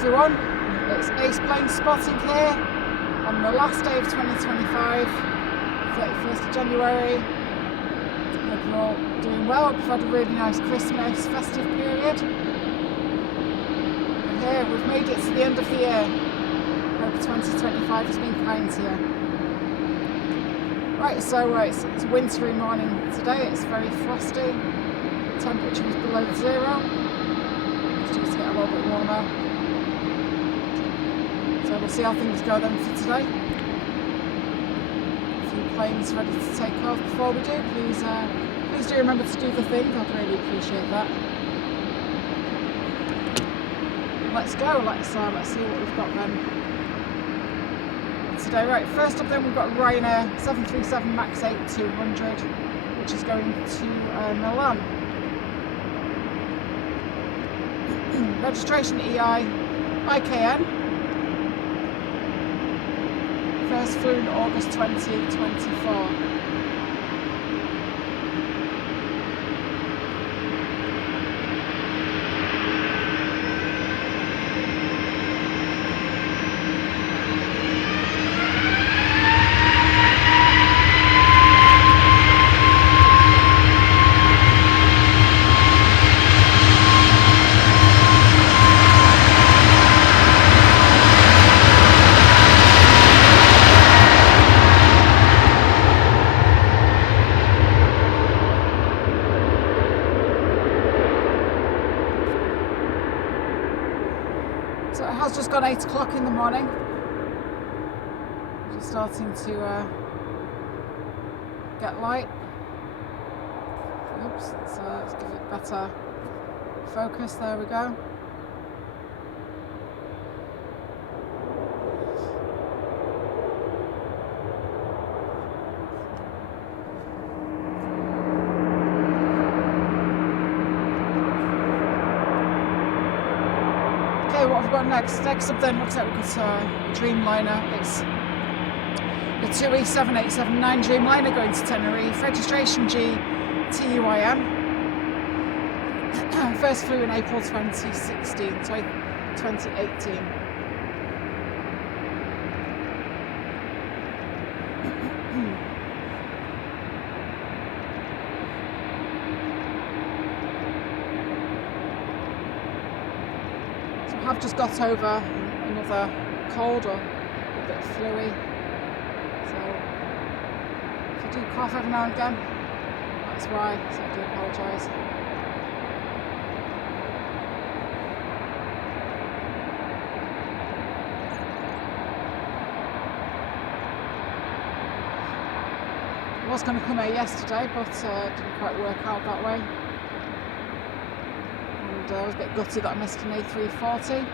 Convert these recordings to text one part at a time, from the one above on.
everyone, it's Planespotting here on the last day of 2025, 31st of January. Hope you're all doing well. Hope you've had a really nice Christmas festive period. And here, we've made it to the end of the year. Hope 2025 has been kind to you. Right, so it's a wintry morning today. It's very frosty. Temperature is below zero. It's due to get a little bit warmer. So we'll see how things go then for today. A few planes ready to take off. Before we do, please do remember to do the thing. I'd really appreciate that. Let's go. Let's see what we've got then today. Right, first up then we've got Ryanair 737 MAX 8-200, which is going to Milan. Registration EI IKN. First flew in August 2024. So it has just gone 8 o'clock in the morning. Just starting to get light. Oops, let's give it better focus. There we go. What have we got next? Next up then looks like we've got a Dreamliner. It's the 2E7879 Dreamliner going to Tenerife. Registration G TUIM. First flew in April 2018. I've just got over another cold or a bit fluey, so if I do cough every now and again, that's why, so I do apologise. I was going to come here yesterday, but it didn't quite work out that way. I was a bit gutted that I missed an A340.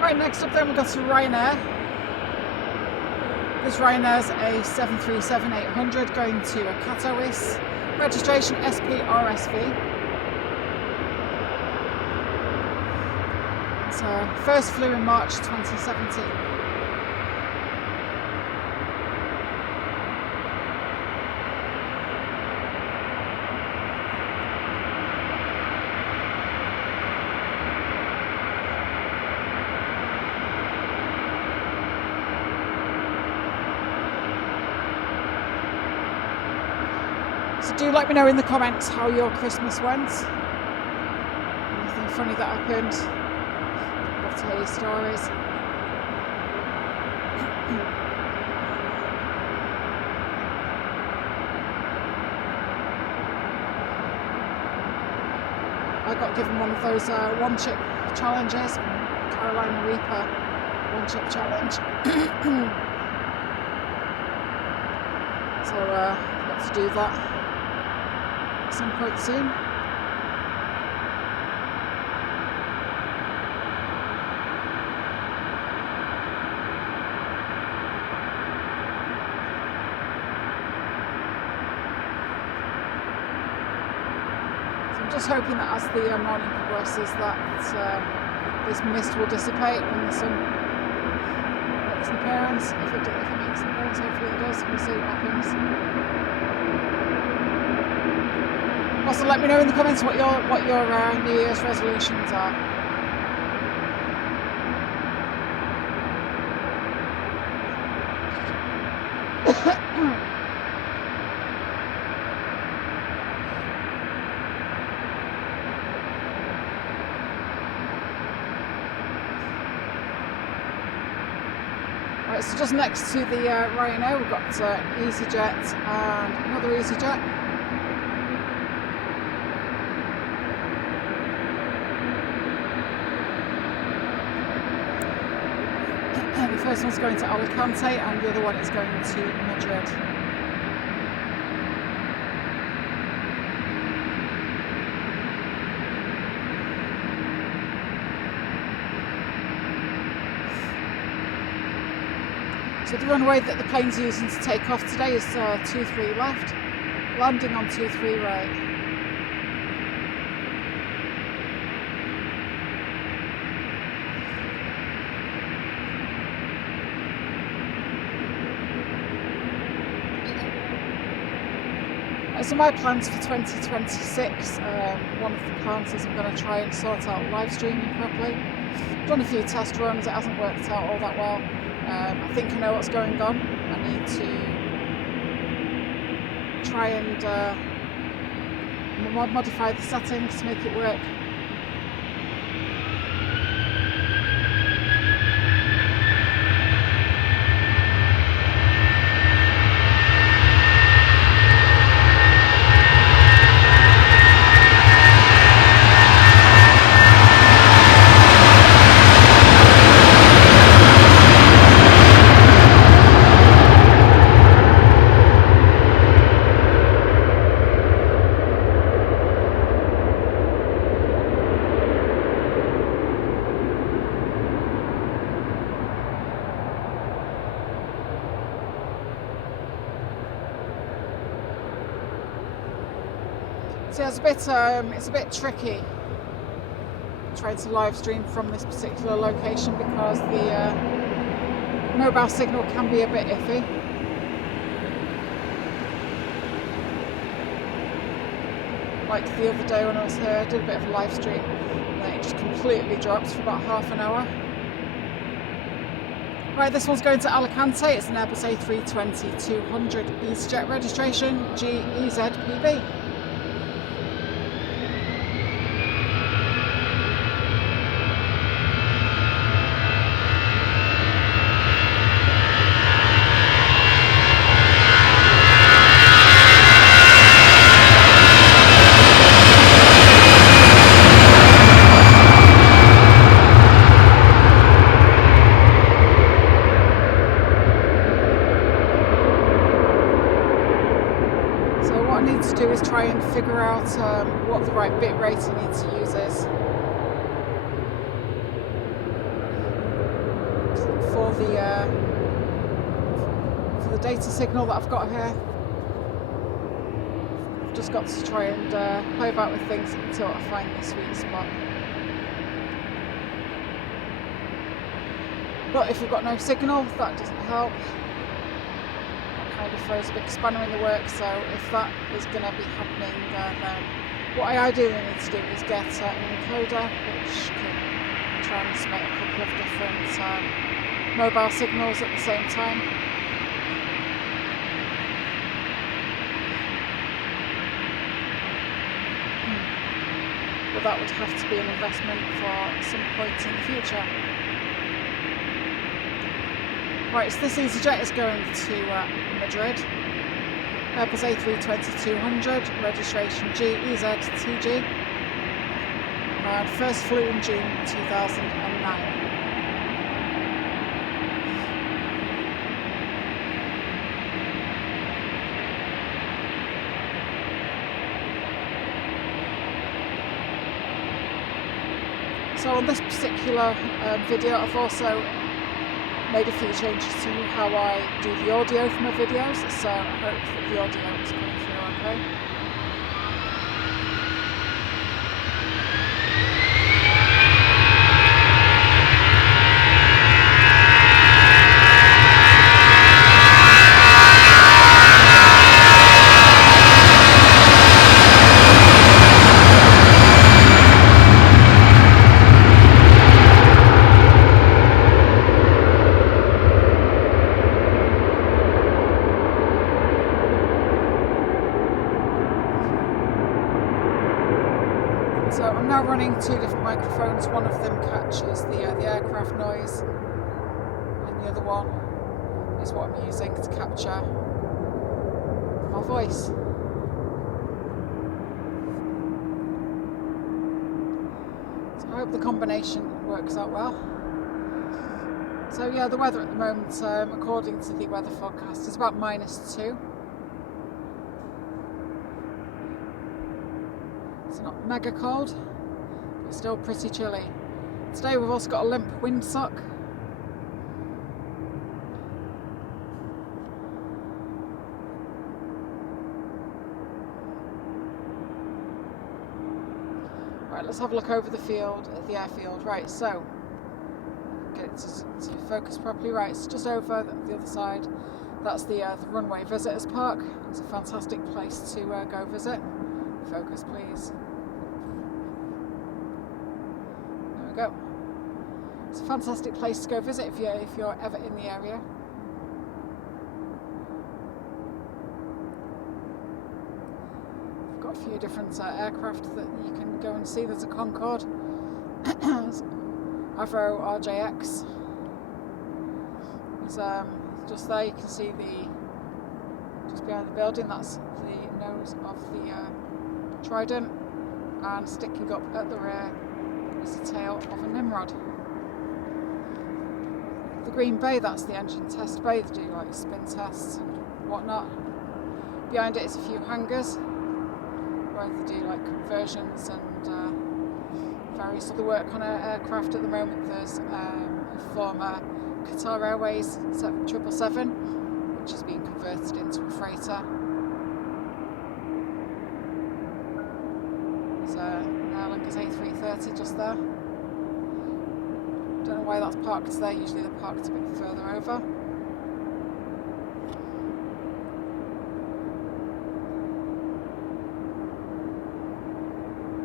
Right, next up then we've got some Ryanair. This Ryanair's a 737-800 going to Katowice. Registration SPRSV. So first flew in March 2017. So do let me know in the comments how your Christmas went. Anything funny that happened. I'd love to hear your stories. I got given one of those one chip challenges, Carolina Reaper one chip challenge. So I've got to do that at some point soon. Just hoping that as the morning progresses that this mist will dissipate when the sun makes an appearance. If it makes an appearance, hopefully it does. We'll see what happens. Also, let me know in the comments what your New Year's resolutions are. Right, so just next to the Ryanair, we've got EasyJet and another EasyJet. The first one's going to Alicante and the other one is going to Madrid. So the runway that the plane's using to take off today is 23 left, landing on 23 right. So my plans for 2026, one of the plans is I'm going to try and sort out live streaming properly. I've done a few test runs, it hasn't worked out all that well. I think I know what's going on. I need to try and modify the settings to make it work. So it's a bit tricky trying to live stream from this particular location because the mobile signal can be a bit iffy. Like the other day when I was here, I did a bit of a live stream and then it just completely dropped for about half an hour. Right, this one's going to Alicante. It's an Airbus A320-200 EasyJet registration GEZPB. To do is try and figure out what the right bit rate I need to use is for the data signal that I've got here. I've just got to try and play about with things until I find the sweet spot. But if we've got no signal, that doesn't help. Kind of throws a big spanner in the works, so if that is going to be happening, then what I ideally need to do is get an encoder which can transmit a couple of different mobile signals at the same time. but that would have to be an investment for some point in the future. Right, so this EasyJet is going to Madrid. Airbus A320-200, registration GEZTG, and first flew in June 2009. So on this particular video, I've also made a few changes to how I do the audio for my videos, so I hope that the audio is coming through okay. So I'm now running two different microphones. One of them catches the aircraft noise, and the other one is what I'm using to capture my voice. So I hope the combination works out well. So yeah, the weather at the moment, according to the weather forecast, is about -2. It's not mega cold, but still pretty chilly. Today we've also got a limp windsock. Right, let's have a look over the field, the airfield. Right, so get it to focus properly. Right, it's just over the other side. That's the runway visitors park. It's a fantastic place to go visit. Focus, please. There we go. It's a fantastic place to go visit if you're ever in the area. We've got a few different aircraft that you can go and see. There's a Concorde, Avro RJX. It's just there. You can see just behind the building. That's the nose of the Trident, and sticking up at the rear is the tail of a Nimrod. The Green Bay, that's the engine test bay. They do like spin tests and whatnot. Behind it is a few hangars where they do like conversions and various other work on an aircraft. At the moment there's a former Qatar Airways 777 which is being converted into a freighter. There's an A330 just there. Don't know why that's parked there, usually they're parked a bit further over.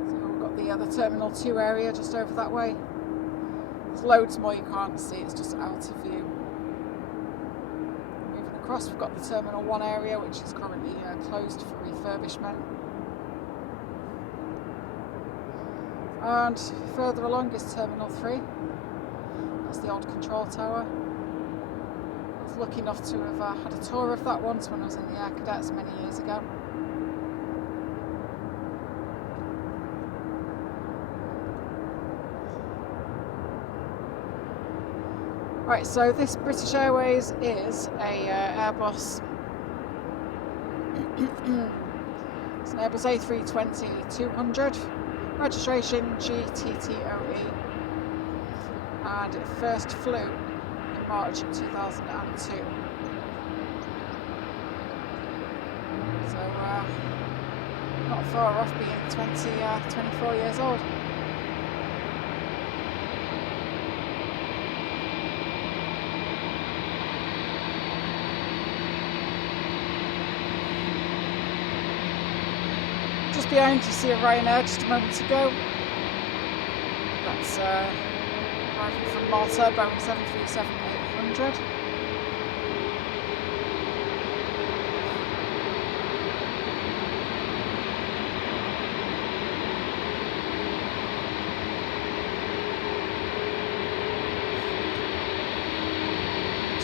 So we've got the Terminal 2 area just over that way. There's loads more you can't see, it's just out of view. Moving across, we've got the Terminal 1 area, which is currently closed for refurbishment. And further along is Terminal 3. That's the old control tower. I was lucky enough to have had a tour of that once when I was in the Air Cadets many years ago. Right, so this British Airways is a Airbus. It's an Airbus A320-200. Registration GTTOE, and it first flew in March 2002. So not far off being 24 years old. Just behind you see a Ryanair just a moment ago. That's arriving from Malta, Boeing 737-800.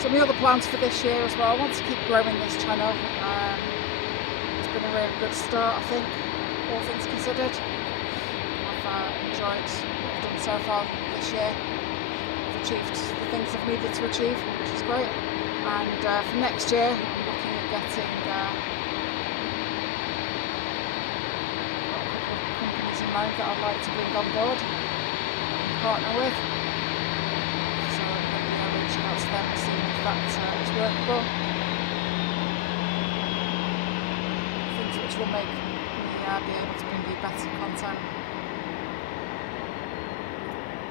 So my other plans for this year as well, I want to keep growing this channel. It's been a really good start, I think, all things considered. I've enjoyed what I've done so far this year. I've achieved the things I've needed to achieve, which is great. And for next year, I'm looking at getting companies in mind that I'd like to bring on board and partner with. So I'm going to be reaching out to them and seeing if that is workable. Things which will make me be able to bring you better content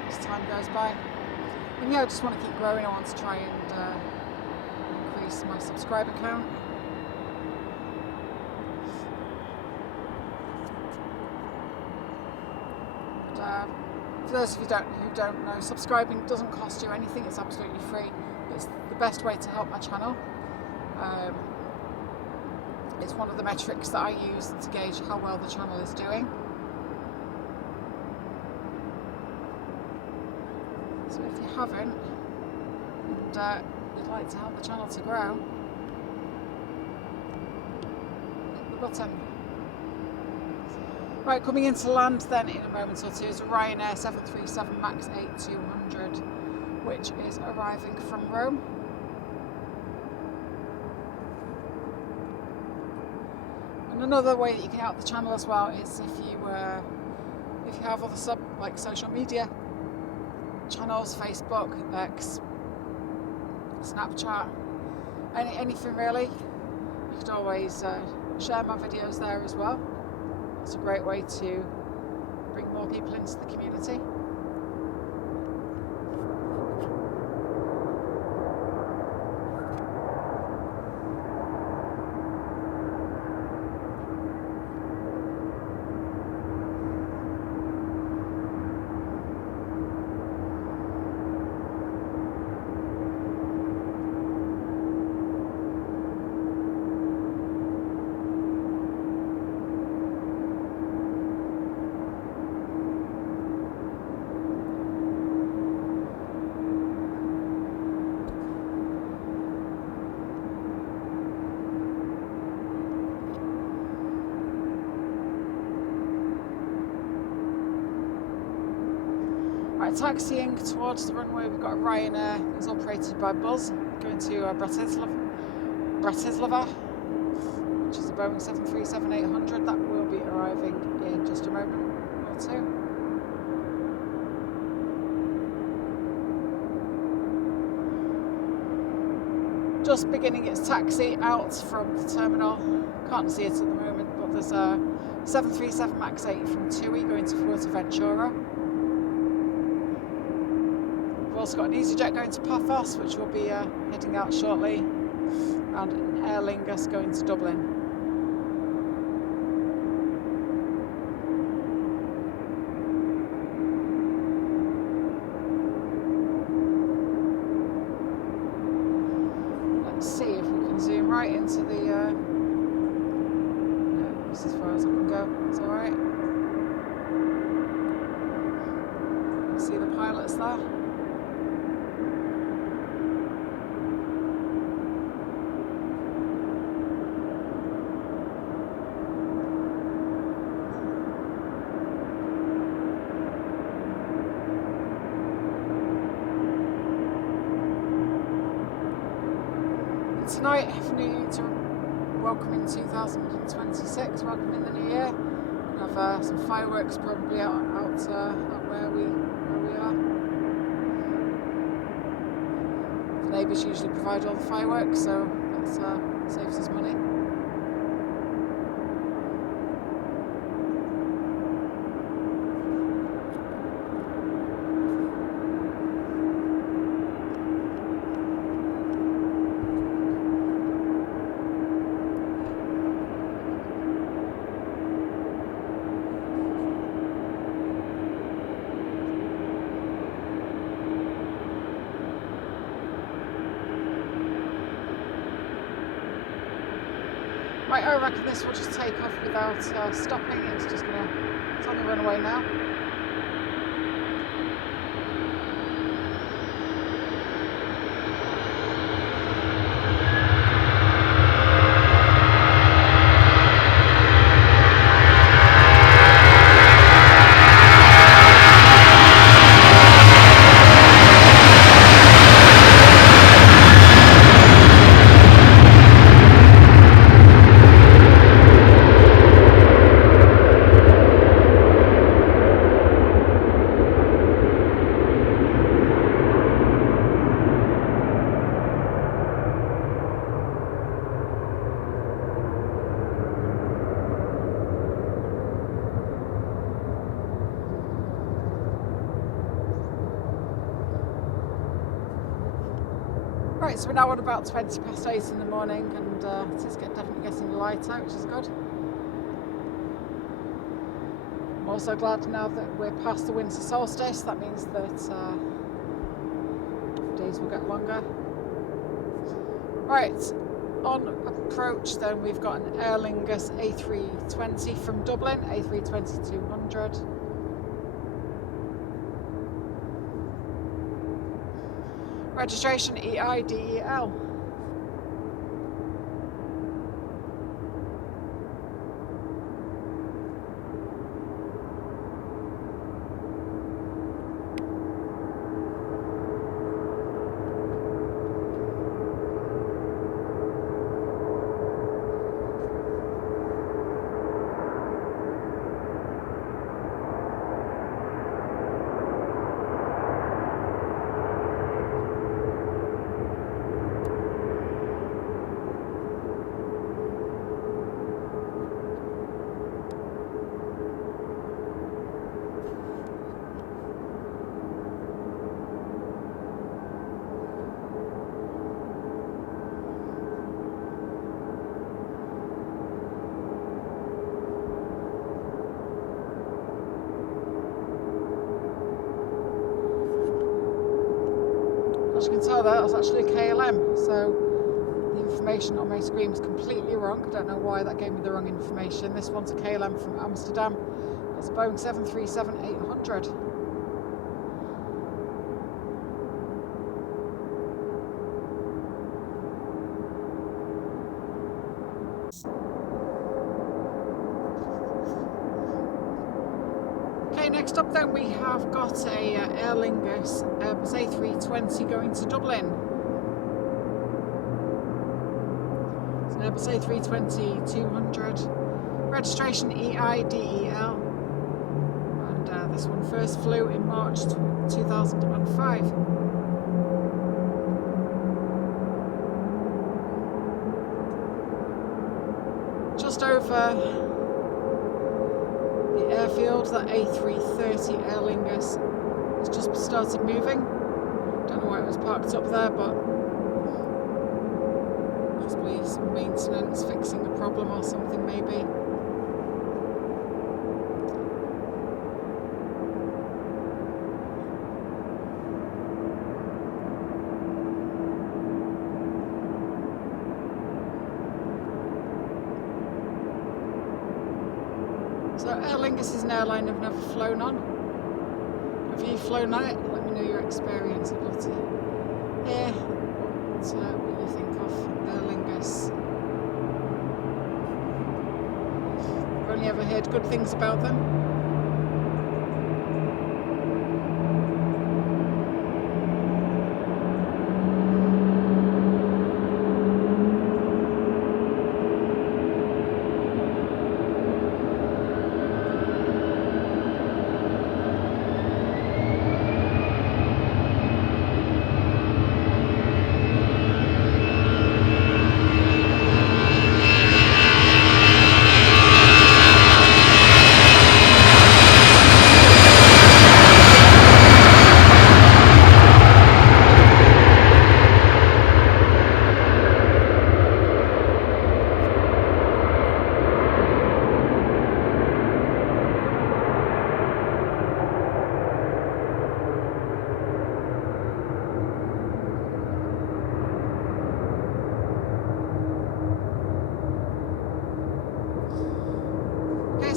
as time goes by. And yeah, I just want to keep growing. I want to try and increase my subscriber count. For those of you who don't know, subscribing doesn't cost you anything. It's absolutely free. It's the best way to help my channel. It's one of the metrics that I use to gauge how well the channel is doing. So if you haven't, and you'd like to help the channel to grow, hit the button. Right, coming into land then in a moment or two is a Ryanair 737 MAX 8-200, which is arriving from Rome. And another way that you can help the channel as well is if you have other social media channels, Facebook, X, Snapchat, anything really. You could always share my videos there as well. It's a great way to bring more people into the community. Right, taxiing towards the runway, we've got a Ryanair that's operated by Buzz going to Bratislava, which is a Boeing 737-800. That will be arriving in just a moment or two. Just beginning its taxi out from the terminal. Can't see it at the moment, but there's a 737 MAX 8 from TUI going to Fuerteventura. We've also got an EasyJet going to Paphos, which will be heading out shortly, and an Aer Lingus going to Dublin. Let's see if we can zoom right into the... no, this is as far as I can go. It's alright. You can see the pilots there. Tonight, for New Year, to welcome in 2026, welcome in the new year. We'll have some fireworks probably out where we are. The neighbours usually provide all the fireworks, so that saves us money. Right, I reckon this will just take off without stopping. It's on the runway now. Right, so we're now at about 20 past 8 in the morning, and it is definitely getting light out, which is good. I'm also glad now that we're past the winter solstice. That means that days will get longer. Right, on approach then we've got an Aer Lingus A320 from Dublin, A320-200. Registration EIDEL. As you can tell there, that's actually a KLM, so the information on my screen was completely wrong. I don't know why that gave me the wrong information. This one's a KLM from Amsterdam. It's a Boeing 737-800. Okay, next up then we have got a Aer Lingus Airbus A320 going to Dublin. It's an Airbus A320-200, registration EIDEL, and this one first flew in March 2005. Just over the airfield, that A330 Aer Lingus has just started moving. Don't know why it was parked up there, but possibly some maintenance, fixing a problem or something maybe. So Aer Lingus is an airline I've never flown on. Have you flown on it? Let me know your experience. I'd love to hear what you think of Aer Lingus. I've only ever heard good things about them.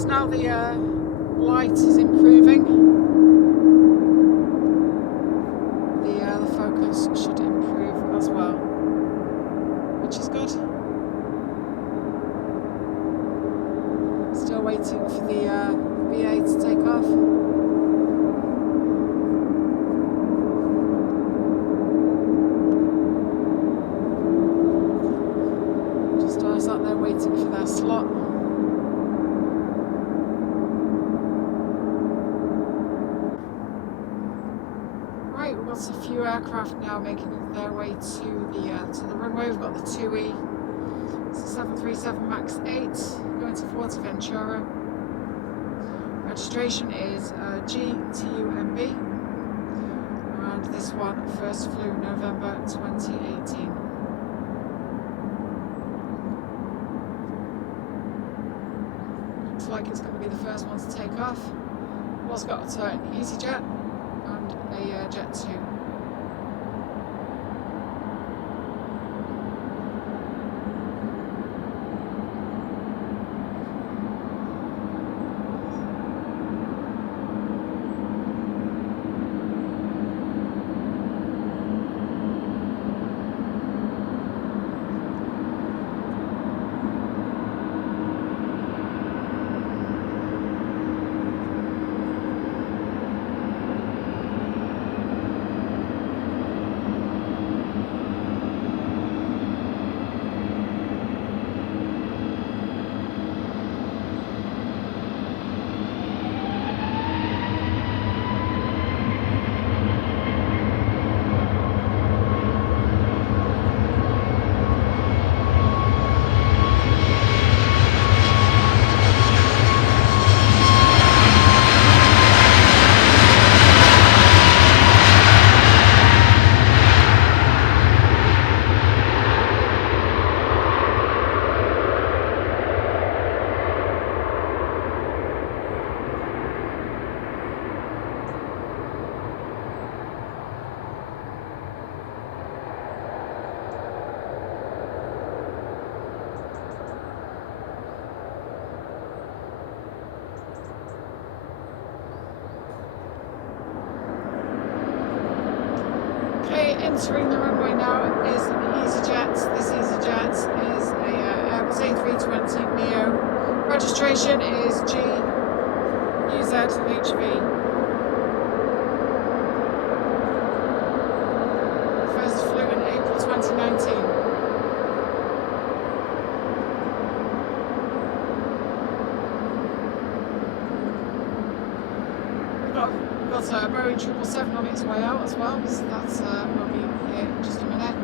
Now the light is improving. The focus should improve as well, which is good. Still waiting for the VA to take off. Just sat there waiting for their slot. We've got a few aircraft now making their way to the runway. We've got the 2E, it's a 737 MAX 8 going to Fuerteventura. Registration is GTUMB, and this one first flew November 2018. Looks like it's going to be the first one to take off. Was got an EasyJet and a Jet 2. Entering the runway now is an EasyJet. This EasyJet is a Airbus A320neo. Registration is GUZHV. First flew in April 2019. Got a Boeing 777 on its way out as well, so that's will be here in just a minute.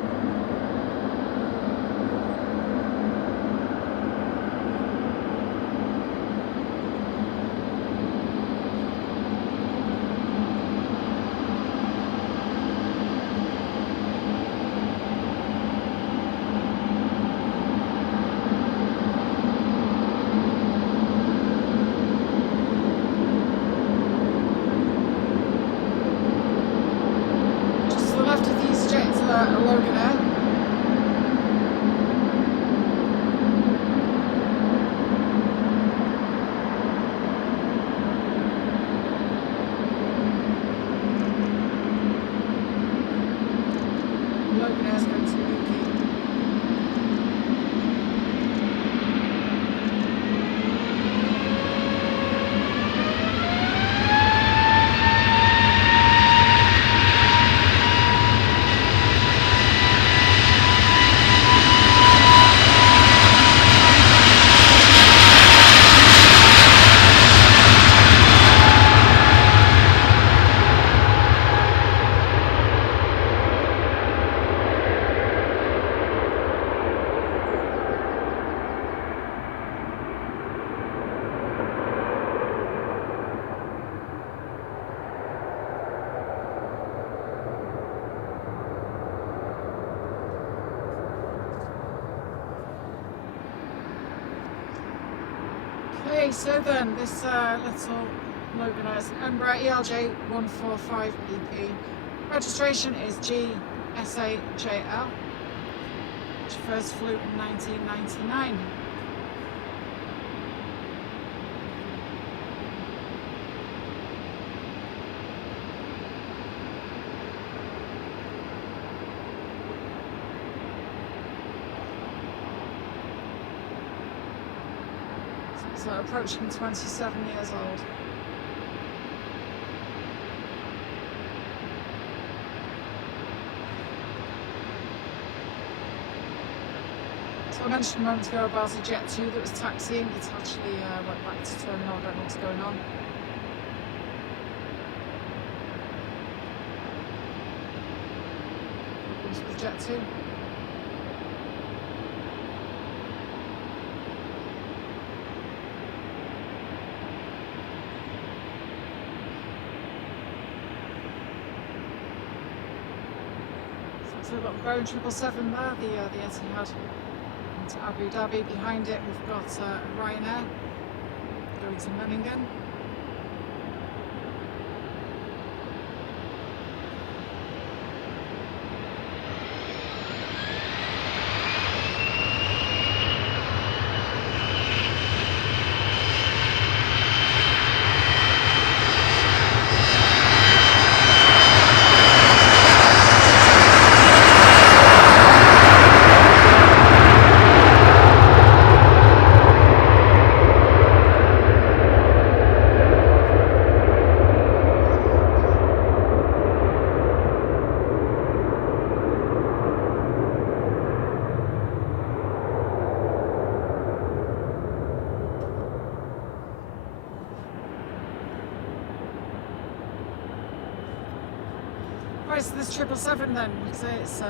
Okay, so then this little Logan has an Embraer ELJ 145EP. Registration is GSAJL, which first flew in 1999. So approaching 27 years old. So I mentioned a moment ago about a Jet 2 that was taxiing. It actually went back to terminal. I don't know what's going on. Problems with Jet 2. So we've got the Boeing 777 there, the Etihad to Abu Dhabi. Behind it we've got Ryanair going to Memmingen. Right, so this 777 then, so it's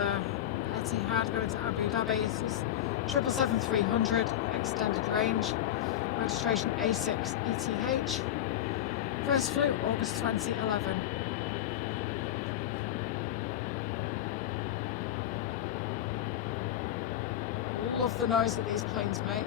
Etihad going to Abu Dhabi. This is 777-300 extended range, registration A6ETH. First flew August 2011. Love the noise that these planes make.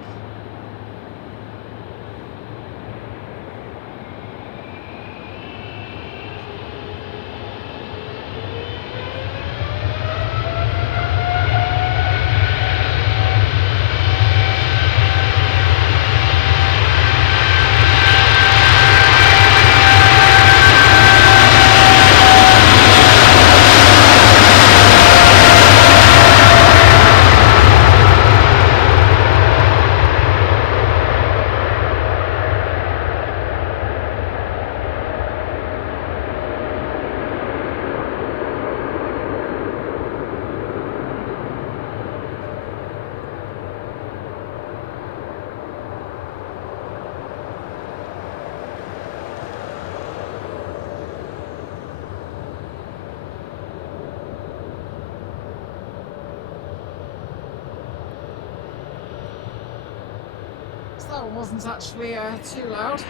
That one wasn't actually too loud.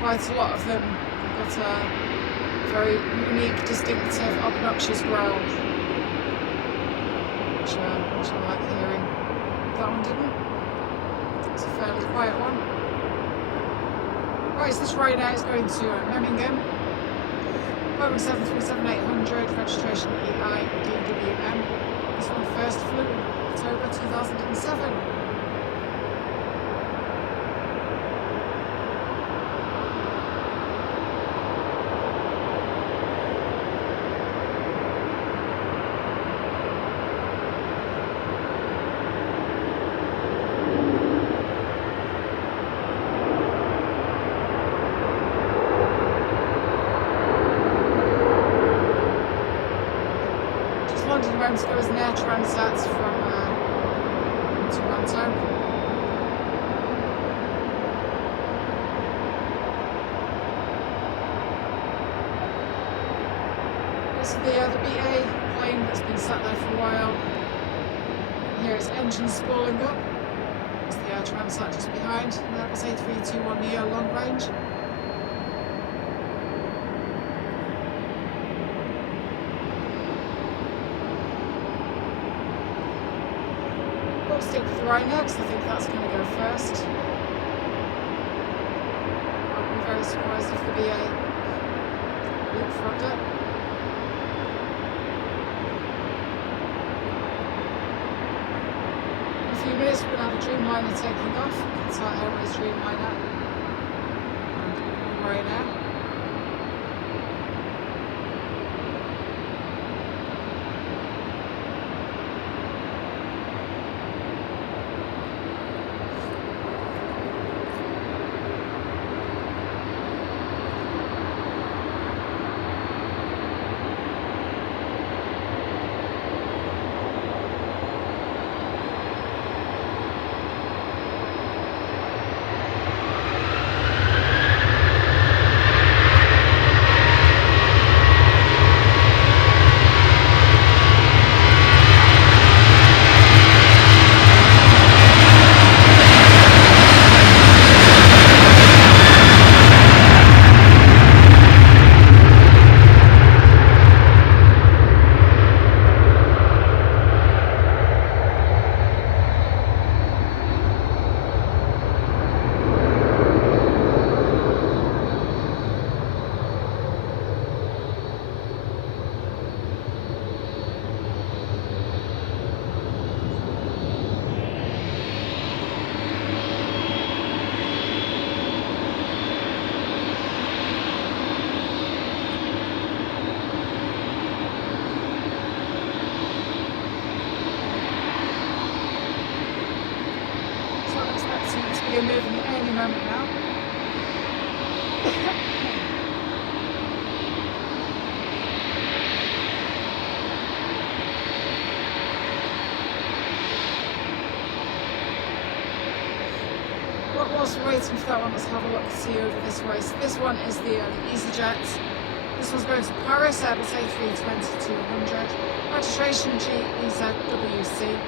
Quite a lot of them got a very unique, distinctive, obnoxious growl, which I like hearing. That one didn't. It's a fairly quiet one. Right, so this Ryanair is going to Memmingen. Boeing 737-800, registration EIDWM. This one first flew October 2007. London around to go as an air transat from Toronto. This is the BA plane that's been sat there for a while. Here its engine spooling up. There's the air transat just behind. And that was A321neo long range. We'll stick with the Ryanair because I think that's going to go first. I'll be very surprised if the BA leapfrogged it. In a few minutes we're going to have a Dreamliner taking off. Qatar Airways Dreamliner and Ryanair. be moving any moment now. Whilst we're waiting for that one, let's have a look see over this way. So this one is the EasyJet. This one's going to Paris, Airbus A320-200. Registration GEZWC.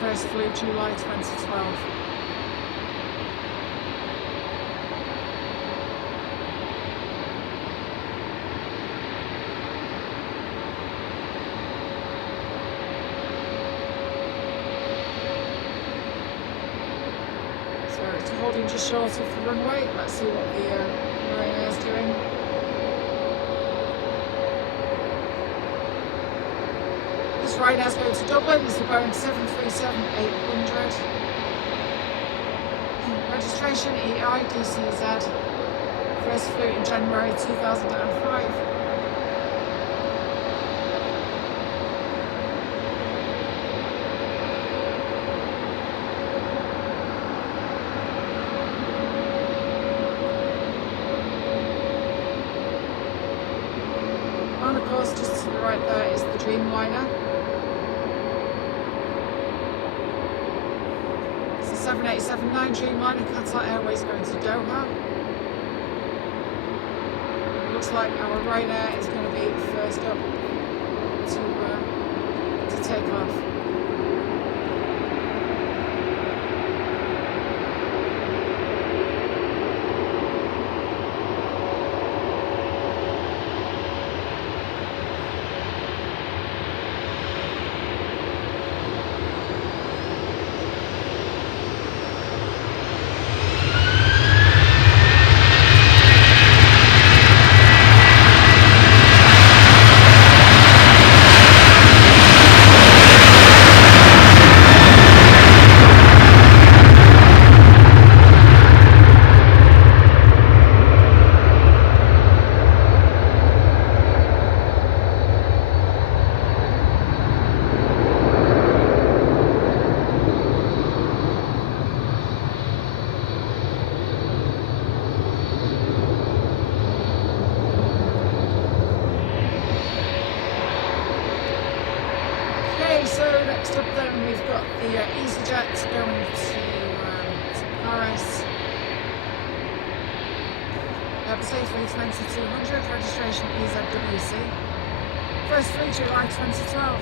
First flew July 2012. It's holding just short of the runway. Let's see what the Ryanair is doing. This Ryanair is going to Dublin. This is the Boeing 737-800. Registration EI DCZ. First flew in January 2005. And of course, just to the right there is the Dreamliner. It's the 787-9 Dreamliner, Qatar Airways going to Doha. It looks like our Ryanair is going to be first up to take off. So next up then we've got the EasyJet going to Paris. Airbus A320-200, registration EZWC. First flew July 2012.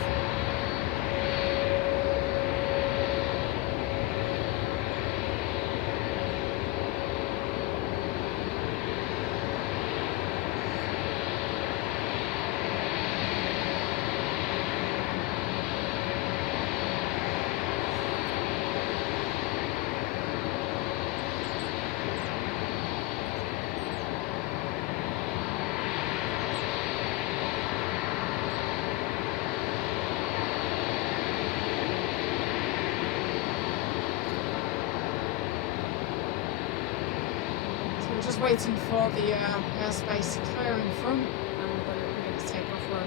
Just waiting for the airspace to clear in front, and we're going to make this take off run.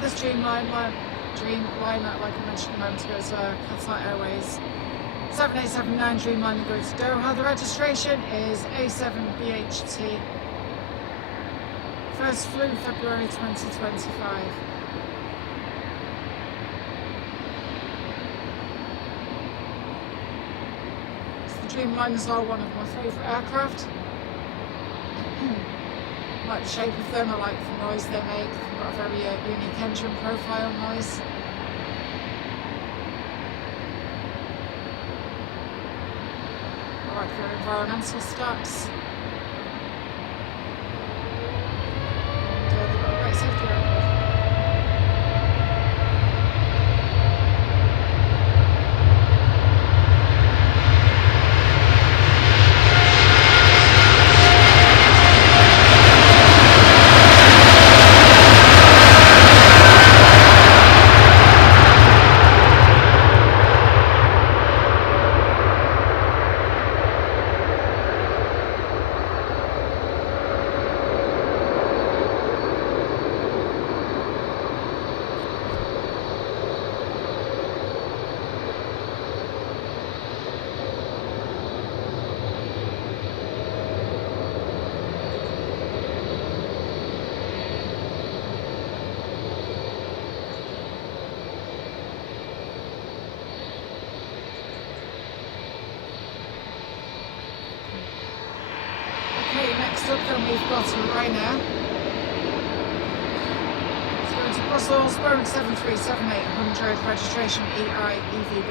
This Dreamliner, like I mentioned a moment ago, is Qatar Airways 787-9 Dreamliner going to Doha. The registration is A7BHT. First flew February 2025. The Dreamliners are one of my favourite aircraft. I like the shape of them, I like the noise they make. They've got a very unique engine profile noise. I like their environmental stats. And they've got a great safety record. Okay, next up then we've got a Ryanair. It's going to Brussels, Boeing 737-800, registration EI EVB.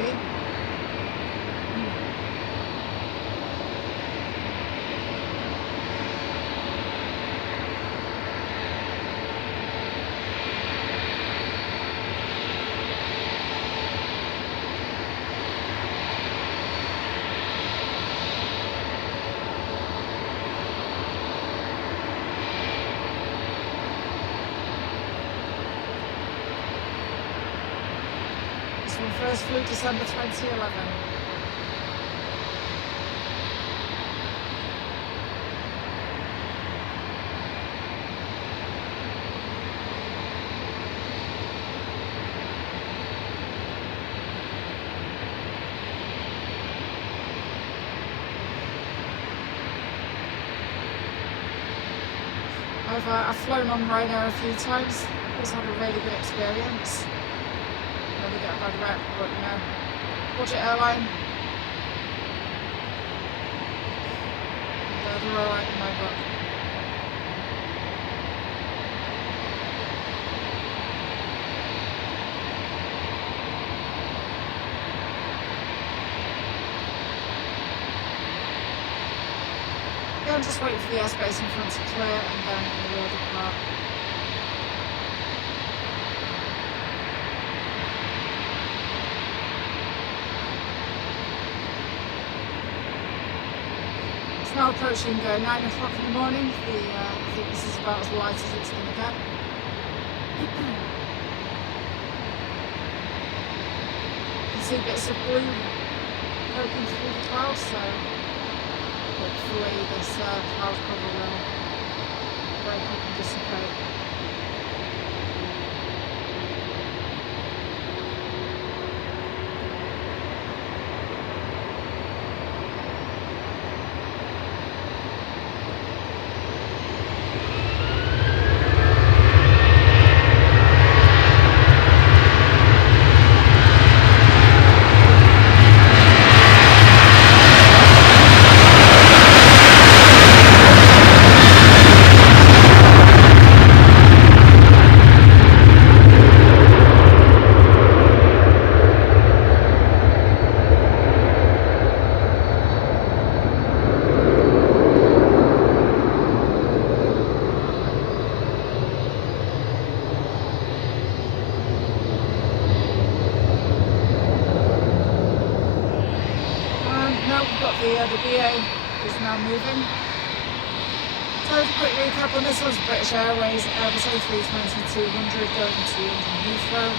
First flew December 2011. I've flown on Ryanair a few times. Always had a really good experience. Never get a bad rep, but you know, budget airline. And, they're alright in my book. Yeah, I'm just waiting for the airspace in front to clear and then we will depart. It's now approaching 9 o'clock in the morning. I think this is about as light as it's going to get. You can see bits of blue poking through the clouds, so hopefully this cloud cover will break up and dissipate. The BA is now moving. So a quick recap on this one's British Airways Airbus A320-200 going to Heathrow.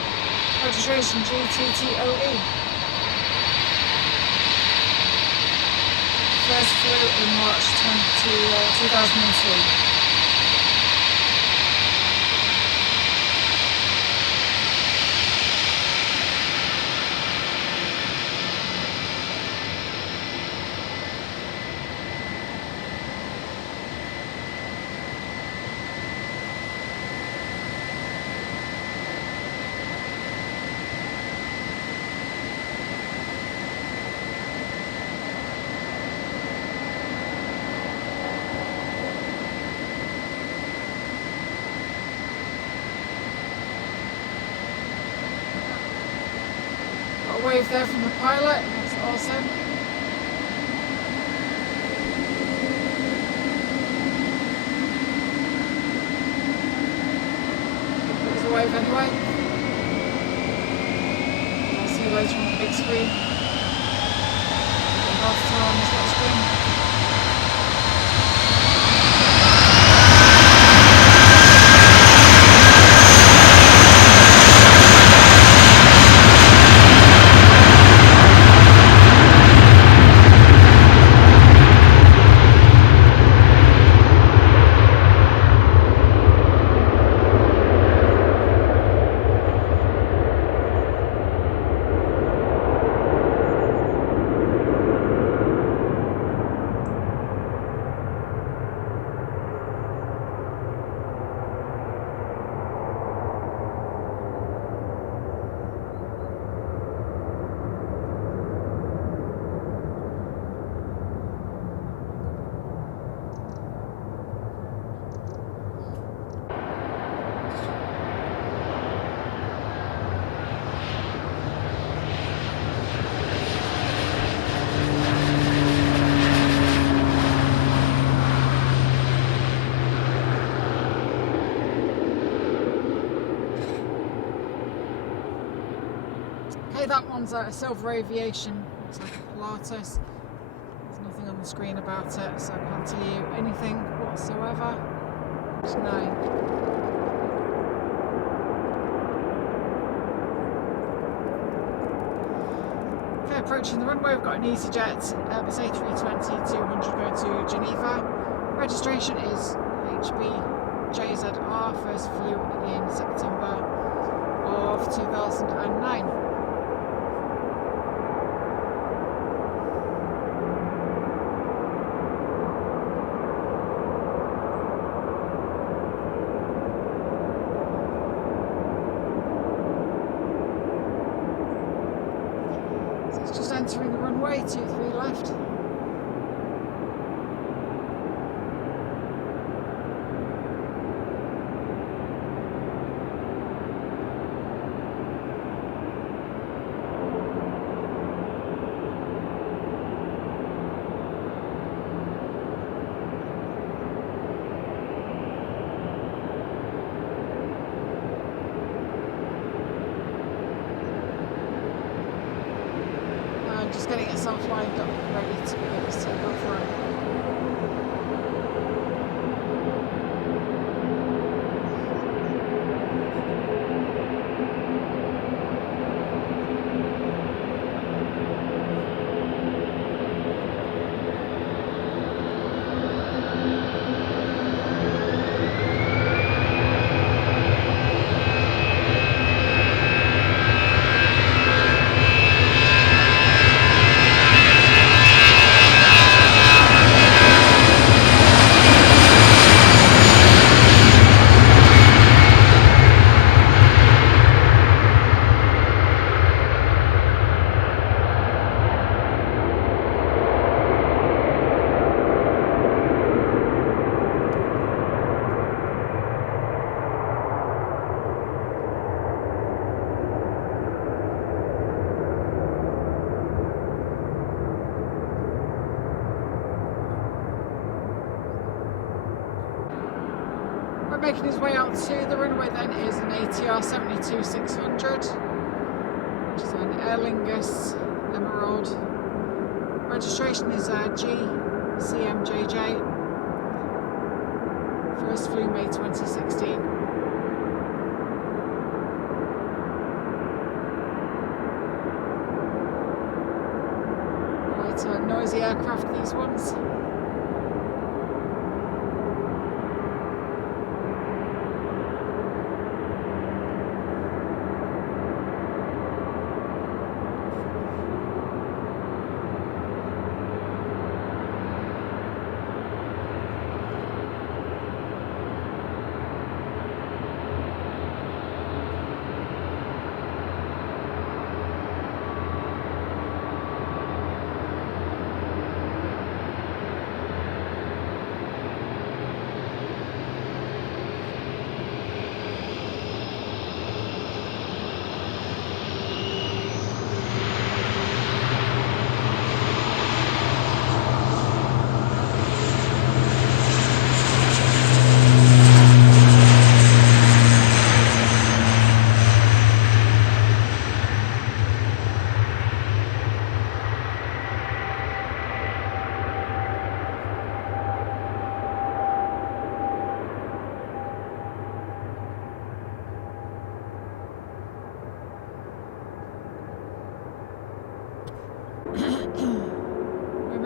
Registration GTTOE. First flew in March 2002. wave there from the pilot. That's awesome. There's a wave anyway. I'll see you later on the big screen. After on this little screen. Okay, that one's a silver aviation. Looks like a Pilatus. There's nothing on the screen about it, so I can't tell you anything whatsoever. Just no. Okay, approaching the runway, we've got an EasyJet Airbus A320-200 going to Geneva. Registration is HBJZR, first flew in September of 2009. Just entering the runway, 23 left. Just getting itself lined up, ready to begin its takeoff run. Making his way out to the runway then is an ATR 72-600, which is an Aer Lingus Emerald. Registration is GCMJJ. First flew May 2016. Quite noisy aircraft, these ones.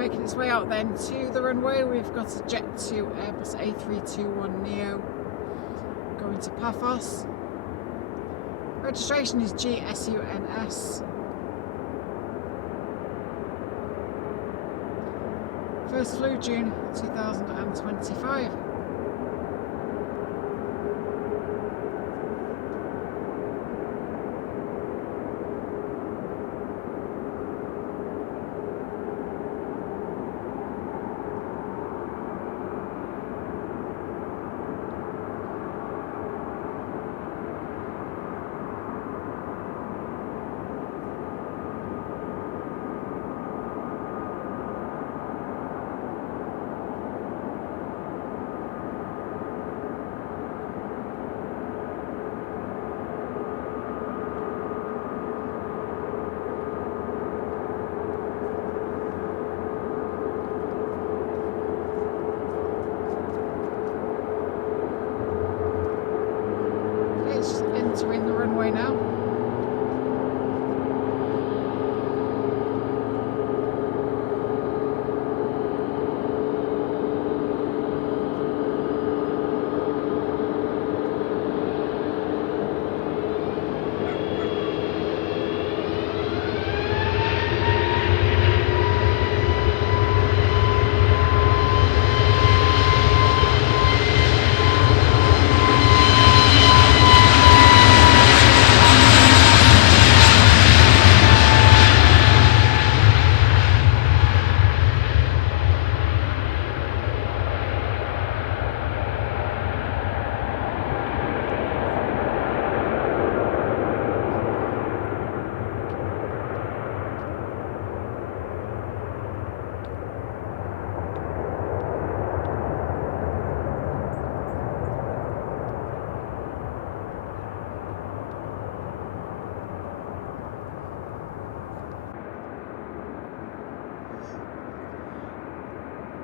Making its way out then to the runway, we've got a Jet 2 Airbus A321neo going to Paphos. Registration is GSUNS. First flew June 2025. It's entering the runway now.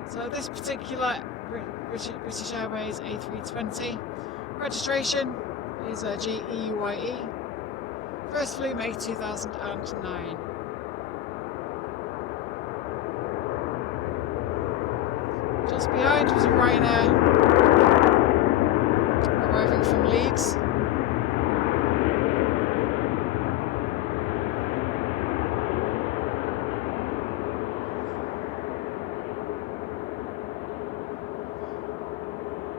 So this particular British Airways A320 registration is GEUYE. First flew May 2009. Just behind was a Ryanair arriving from Leeds.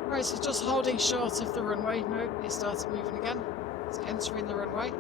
Right, so just holding short of the runway. No, it started moving again. It's entering the runway.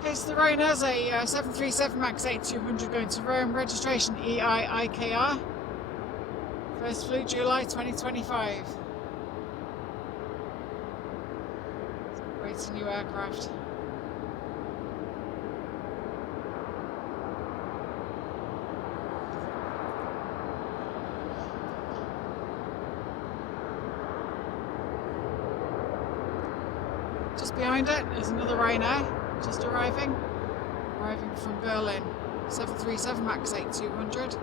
Okay, so the Ryanair has a 737 MAX 8-200 going to Rome, registration EIIKR. First flew July 2025. Great new aircraft. Just behind it is another Ryanair, just arriving from Berlin, 737 MAX 8-200.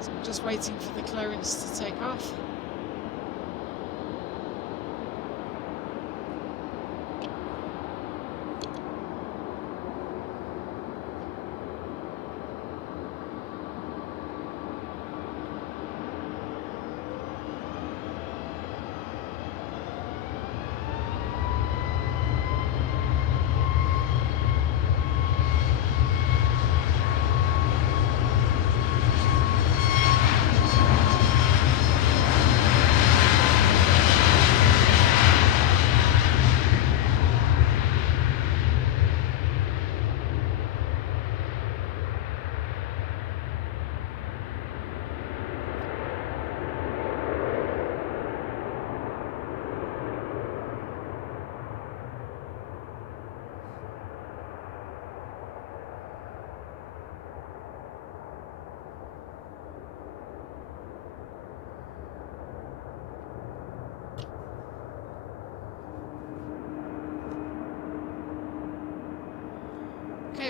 So I'm just waiting for the clearance to take off.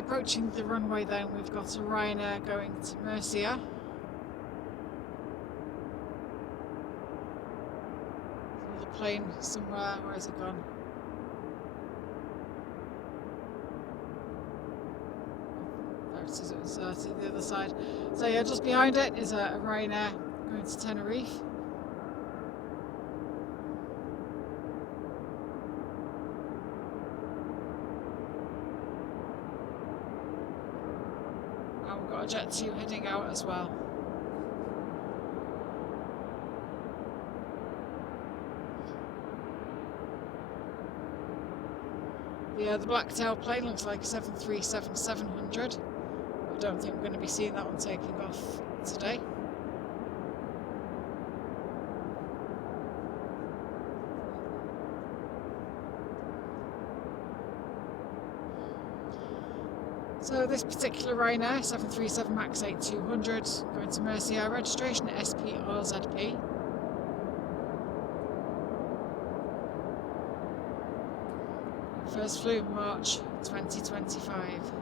approaching the runway then, we've got a Ryanair going to Murcia. Another plane somewhere, where has it gone? There it is, it was to the other side. So yeah, just behind it is a Ryanair going to Tenerife. And we've got a Jet 2 heading out as well. The black-tail plane looks like a 737-700. I don't think we're going to be seeing that one taking off today. So this particular Ryanair 737 MAX 8200 going to Murcia, registration SPRZP. First flew March 2025.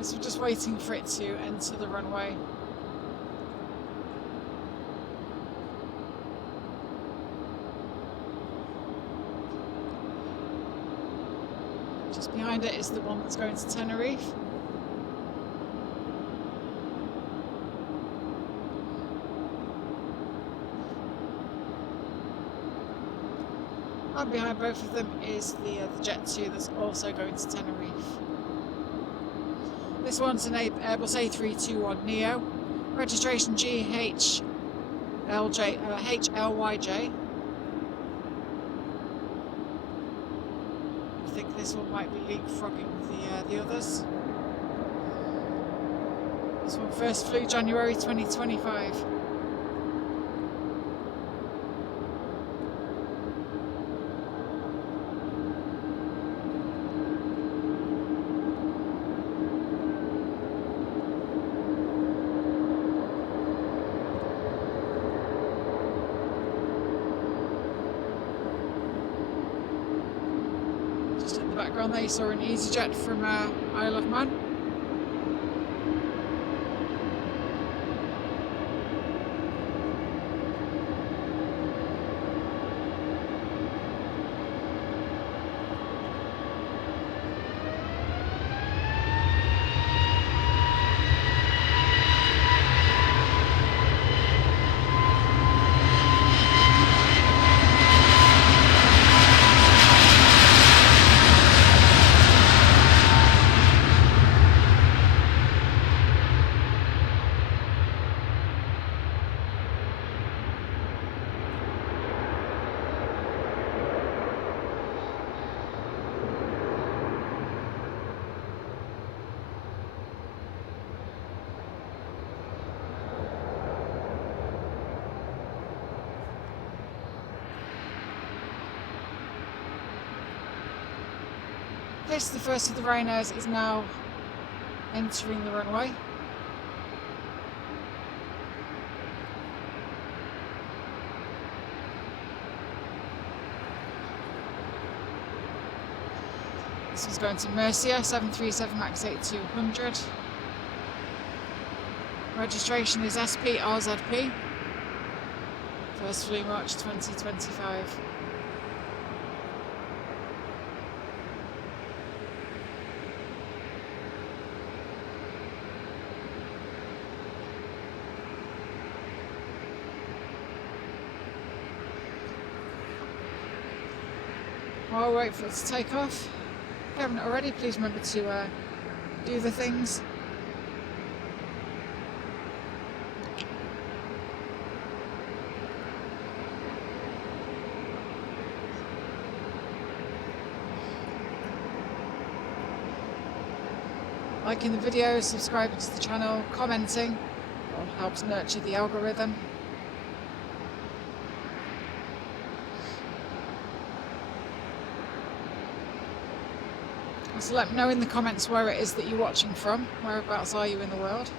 So we're just waiting for it to enter the runway. Just behind it is the one that's going to Tenerife. And behind both of them is the Jet 2 that's also going to Tenerife. This one's an Airbus A321neo, registration HLYJ. I think this one might be leapfrogging the others. This one first flew January 2025. Background there you saw an EasyJet from Isle of Man. This, the first of the Rhinos, is now entering the runway. This is going to Murcia, 737 MAX 8200. Registration is SPRZP. First flew March 2025. While we wait for it to take off, if you haven't already, please remember to do the things. liking the videos, subscribing to the channel, commenting. It all helps nurture the algorithm. So let me know in the comments where it is that you're watching from. Whereabouts are you in the world?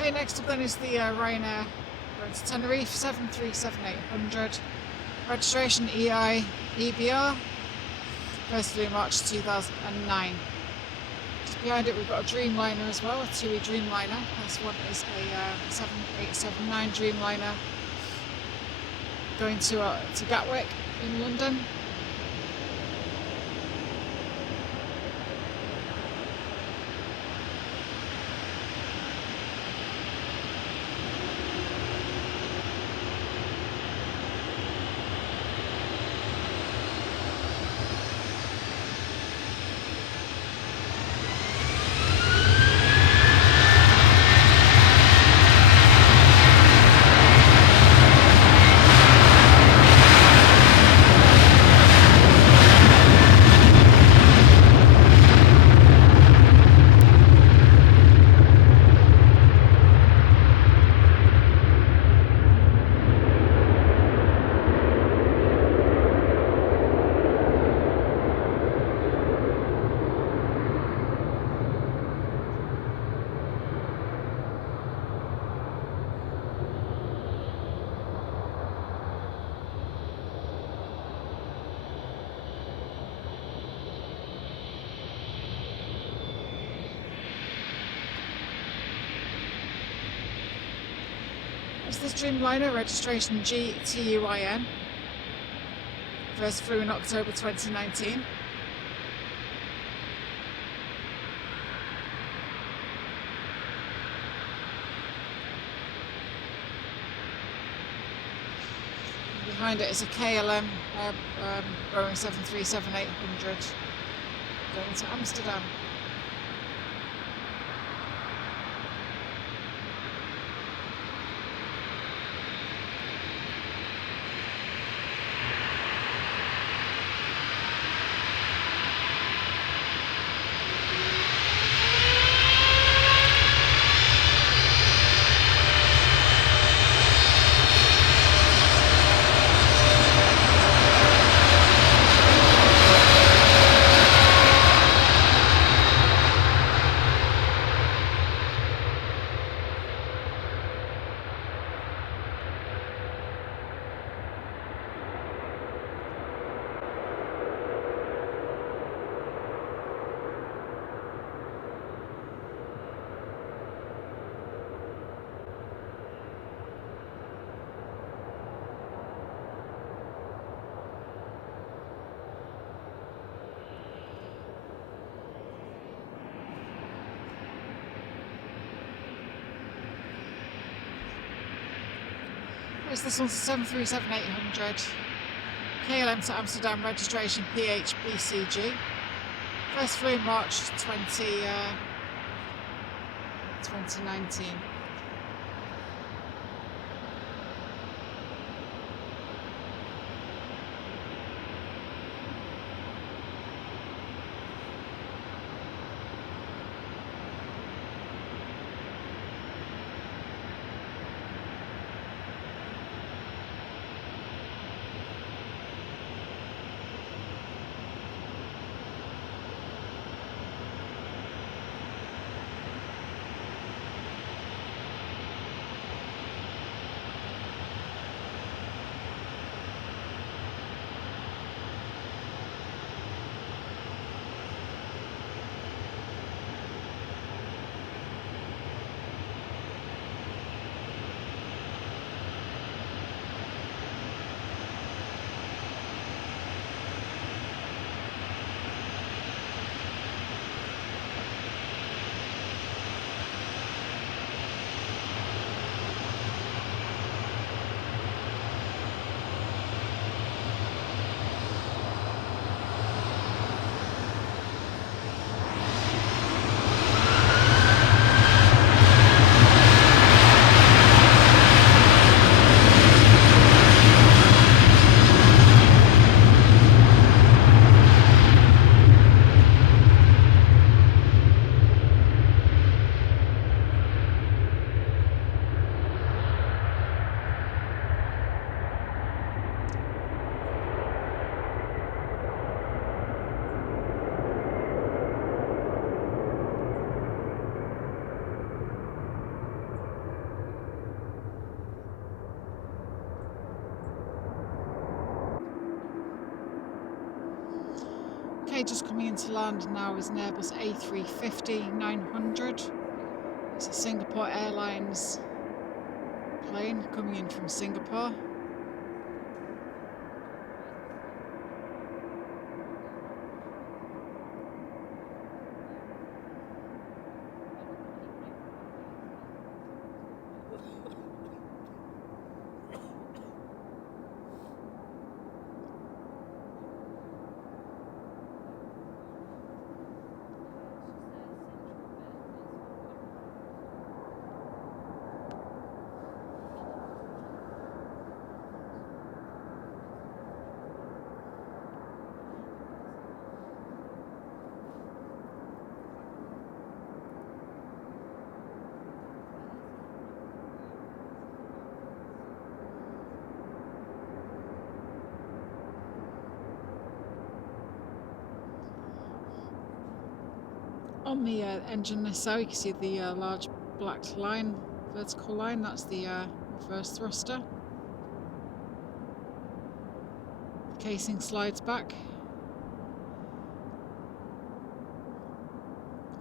Okay, next up then is the Ryanair going to Tenerife 737-800, registration EI EBR, 1st of March 2009. Just behind it we've got a Dreamliner as well, a TUI Dreamliner. This one is a 7879 Dreamliner going to Gatwick in London. It's this Dreamliner, registration GTUIN. First flew in October 2019. Behind it is a KLM Boeing 737-800 going to Amsterdam. This one's a 737-800 KLM to Amsterdam, registration PHBCG. First flew in March 2019. Okay, just coming into land now is an Airbus A350-900. It's a Singapore Airlines plane coming in from Singapore. On the engine nacelle, you can see the large black line, vertical line. That's the reverse thruster. The casing slides back.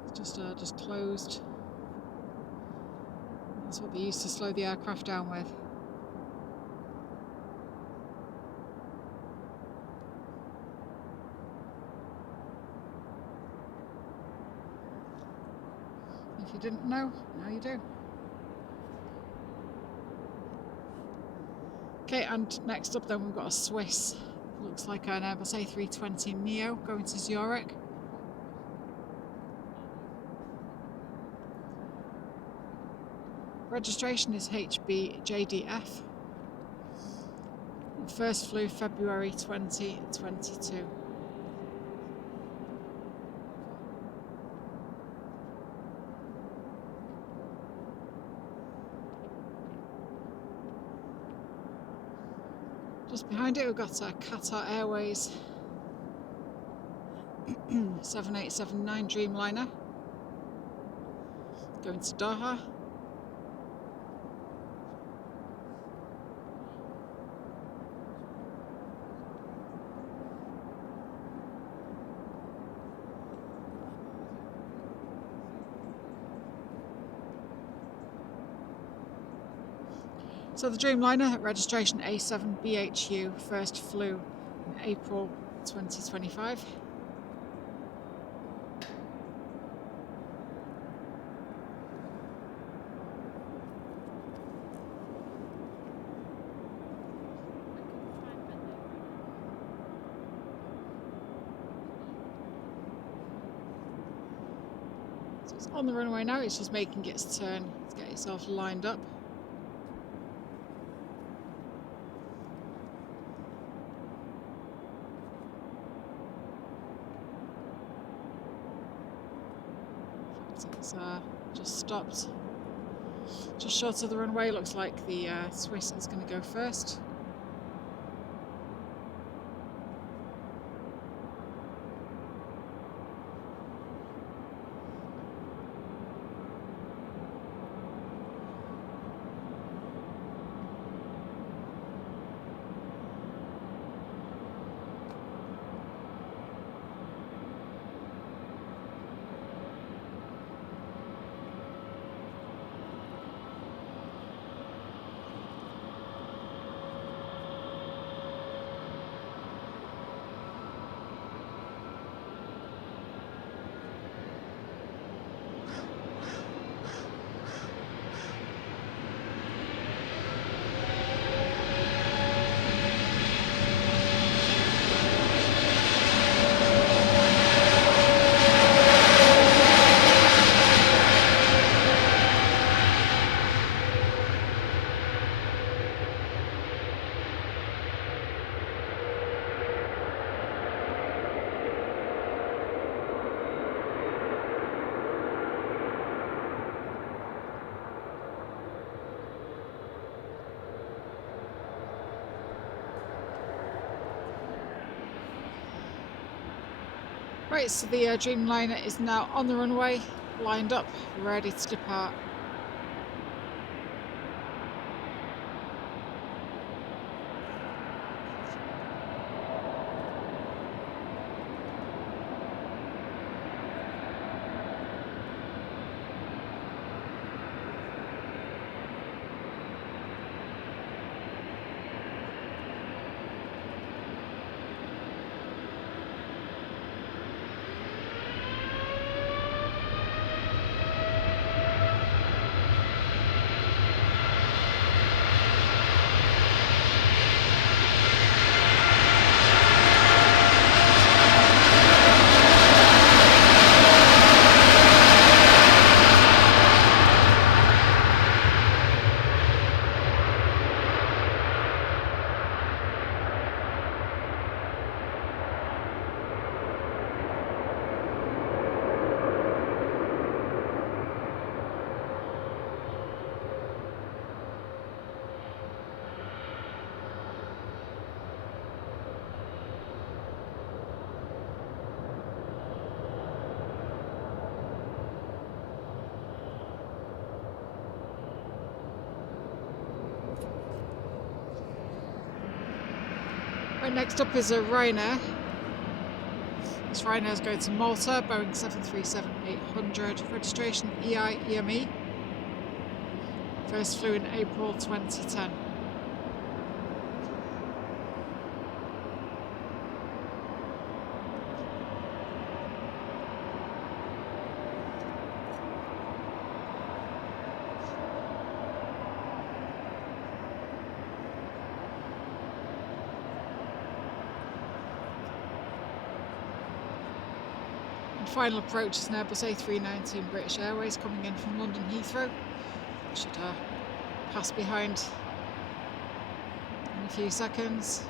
It's just closed. That's what they use to slow the aircraft down with. If you didn't know, now you do. Okay, and next up then we've got a Swiss. Looks like an Airbus A320neo going to Zurich. Registration is HBJDF. First flew February 2022. Just behind it we've got Qatar Airways 7879 Dreamliner going to Doha. So the Dreamliner, registration A7BHU, first flew in April 2025. So it's on the runway now, it's just making its turn to get itself lined up. It's just stopped just short of the runway. Looks like the Swiss is going to go first. Right, so the Dreamliner is now on the runway, lined up, ready to depart. Right, next up is a Ryanair. This Ryanair is going to Malta, Boeing 737-800, registration EIEME. First flew in April 2010. Final approach is an Airbus A319 British Airways coming in from London Heathrow. Should pass behind in a few seconds.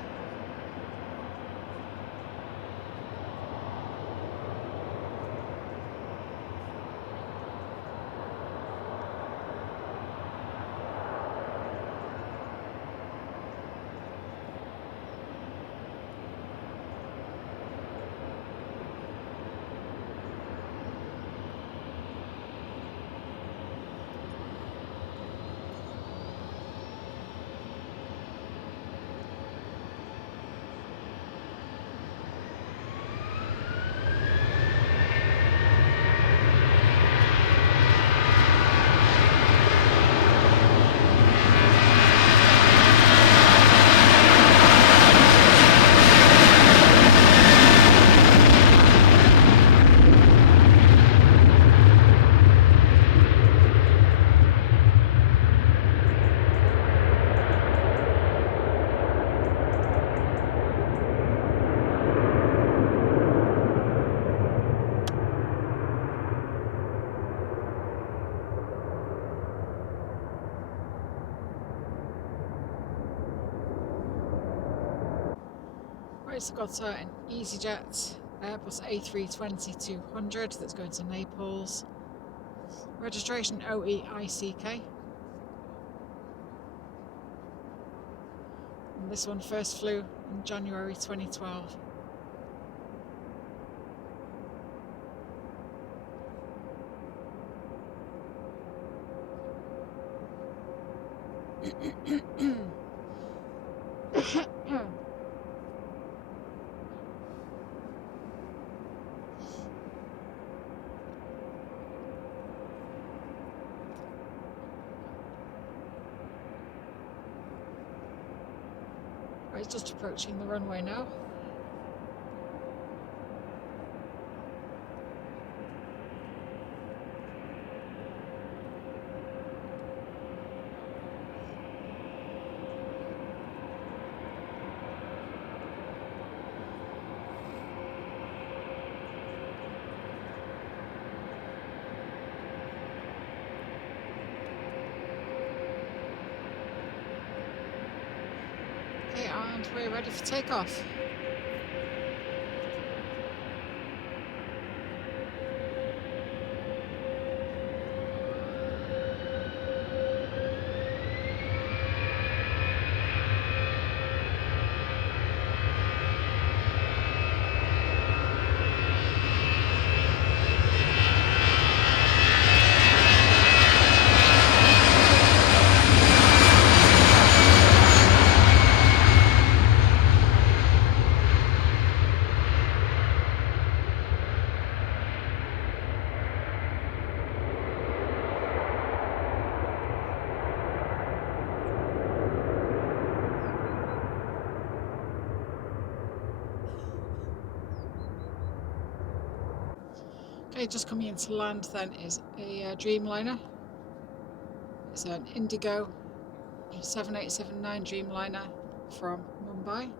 Right, so I've got an EasyJet Airbus A320-200 that's going to Naples. Registration OEICK. And this one first flew in January 2012. Right, it's just approaching the runway now. And we're ready for takeoff. Okay, just coming into land then is a Dreamliner. It's an Indigo 7879 Dreamliner from Mumbai.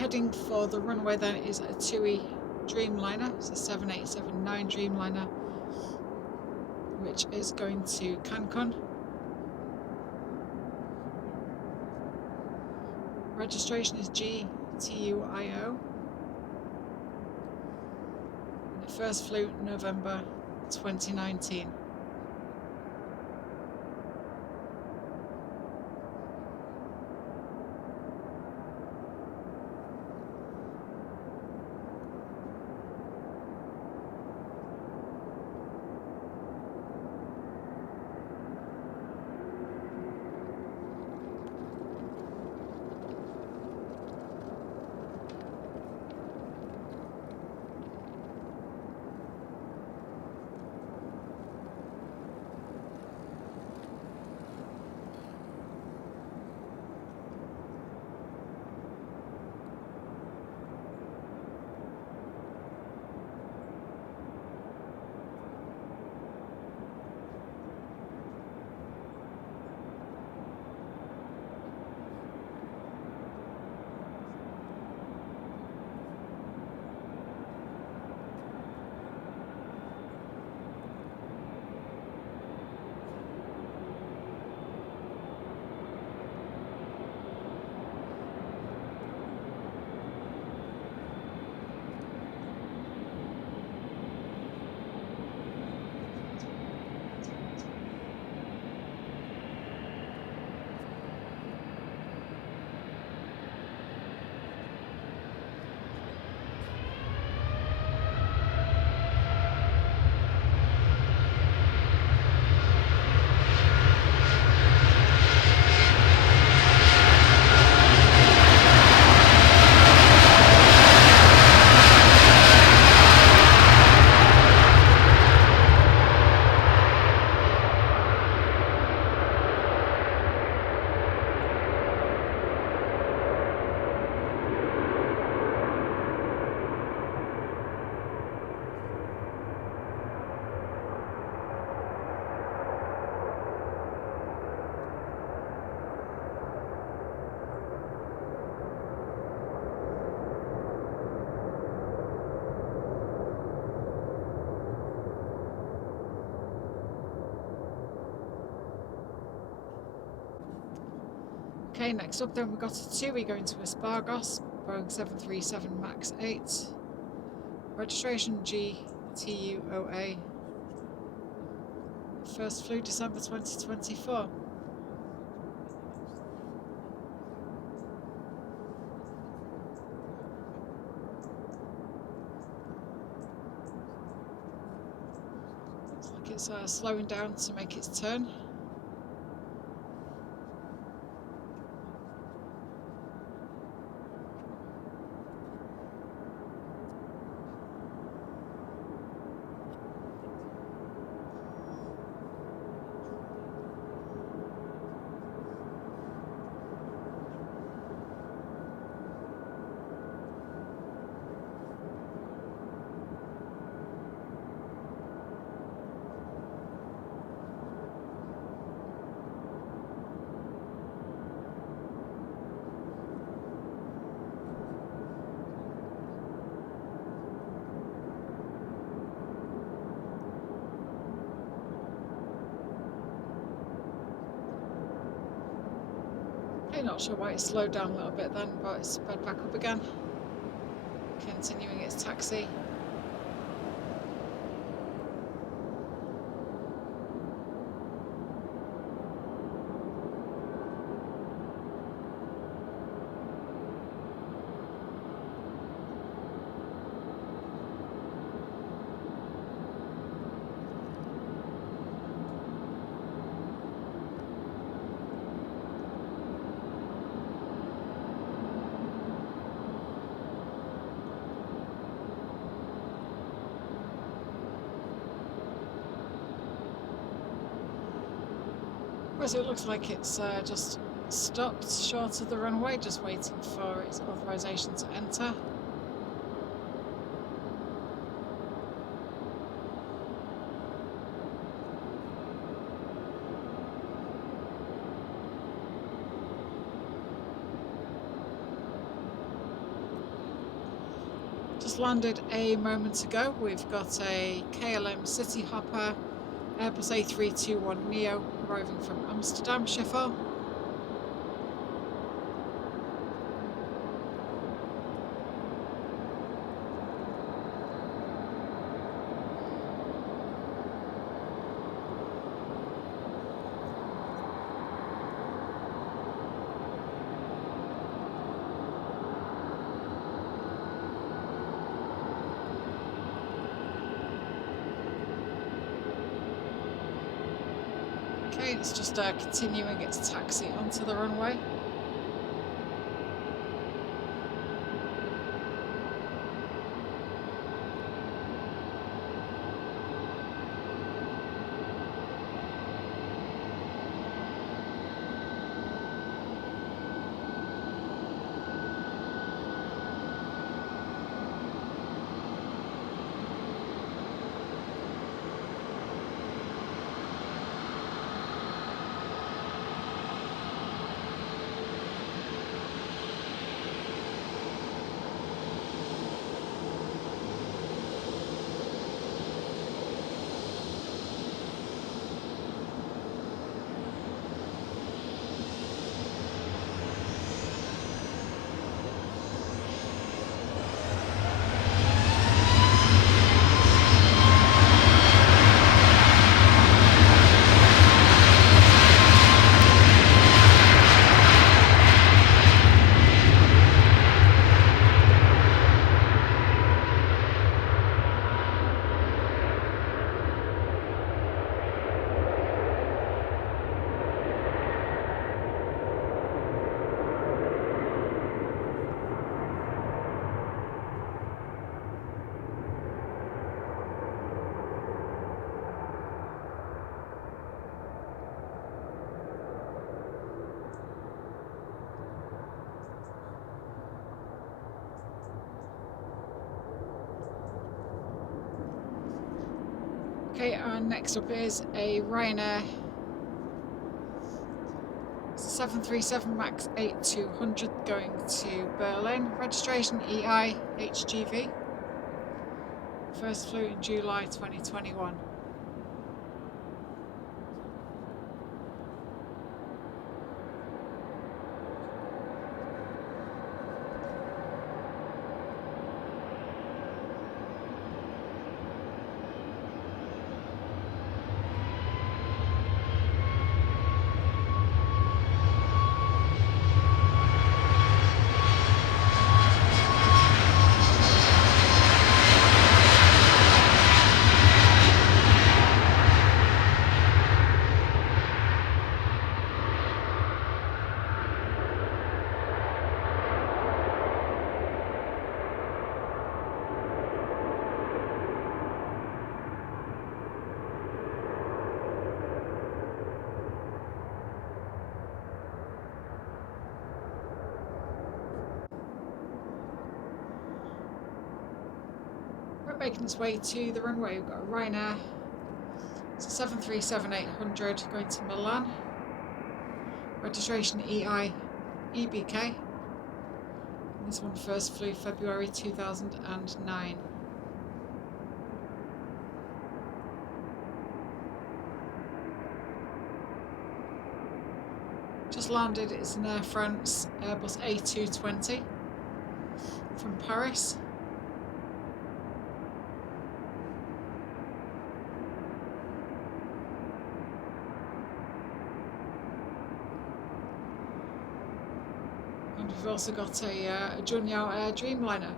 heading for the runway then is a TUI Dreamliner. It's a 7879 Dreamliner, which is going to Cancun. Registration is GTUIO. And it first flew November 2019. Okay, next up then we've got a TUI going to Espargos, Boeing 737 MAX 8. Registration GTUOA. First flew December 2024. Looks like it's slowing down to make its turn. Not sure why it slowed down a little bit then, but it's sped back up again, continuing its taxi. Whereas it looks like it's just stopped short of the runway, just waiting for its authorization to enter. Just landed a moment ago. We've got a KLM City Hopper Airbus A321neo arriving from Amsterdam Schiphol. Okay, it's just continuing its taxi onto the runway. Okay, and next up is a Ryanair 737 MAX 8200 going to Berlin. Registration EI HGV. First flew in July 2021. Making its way to the runway, we've got a Ryanair. It's a 737-800 going to Milan. Registration EI EBK. And this one first flew February 2009. Just landed, it's an Air France Airbus A220 from Paris. We've also got a Junyao Air Dreamliner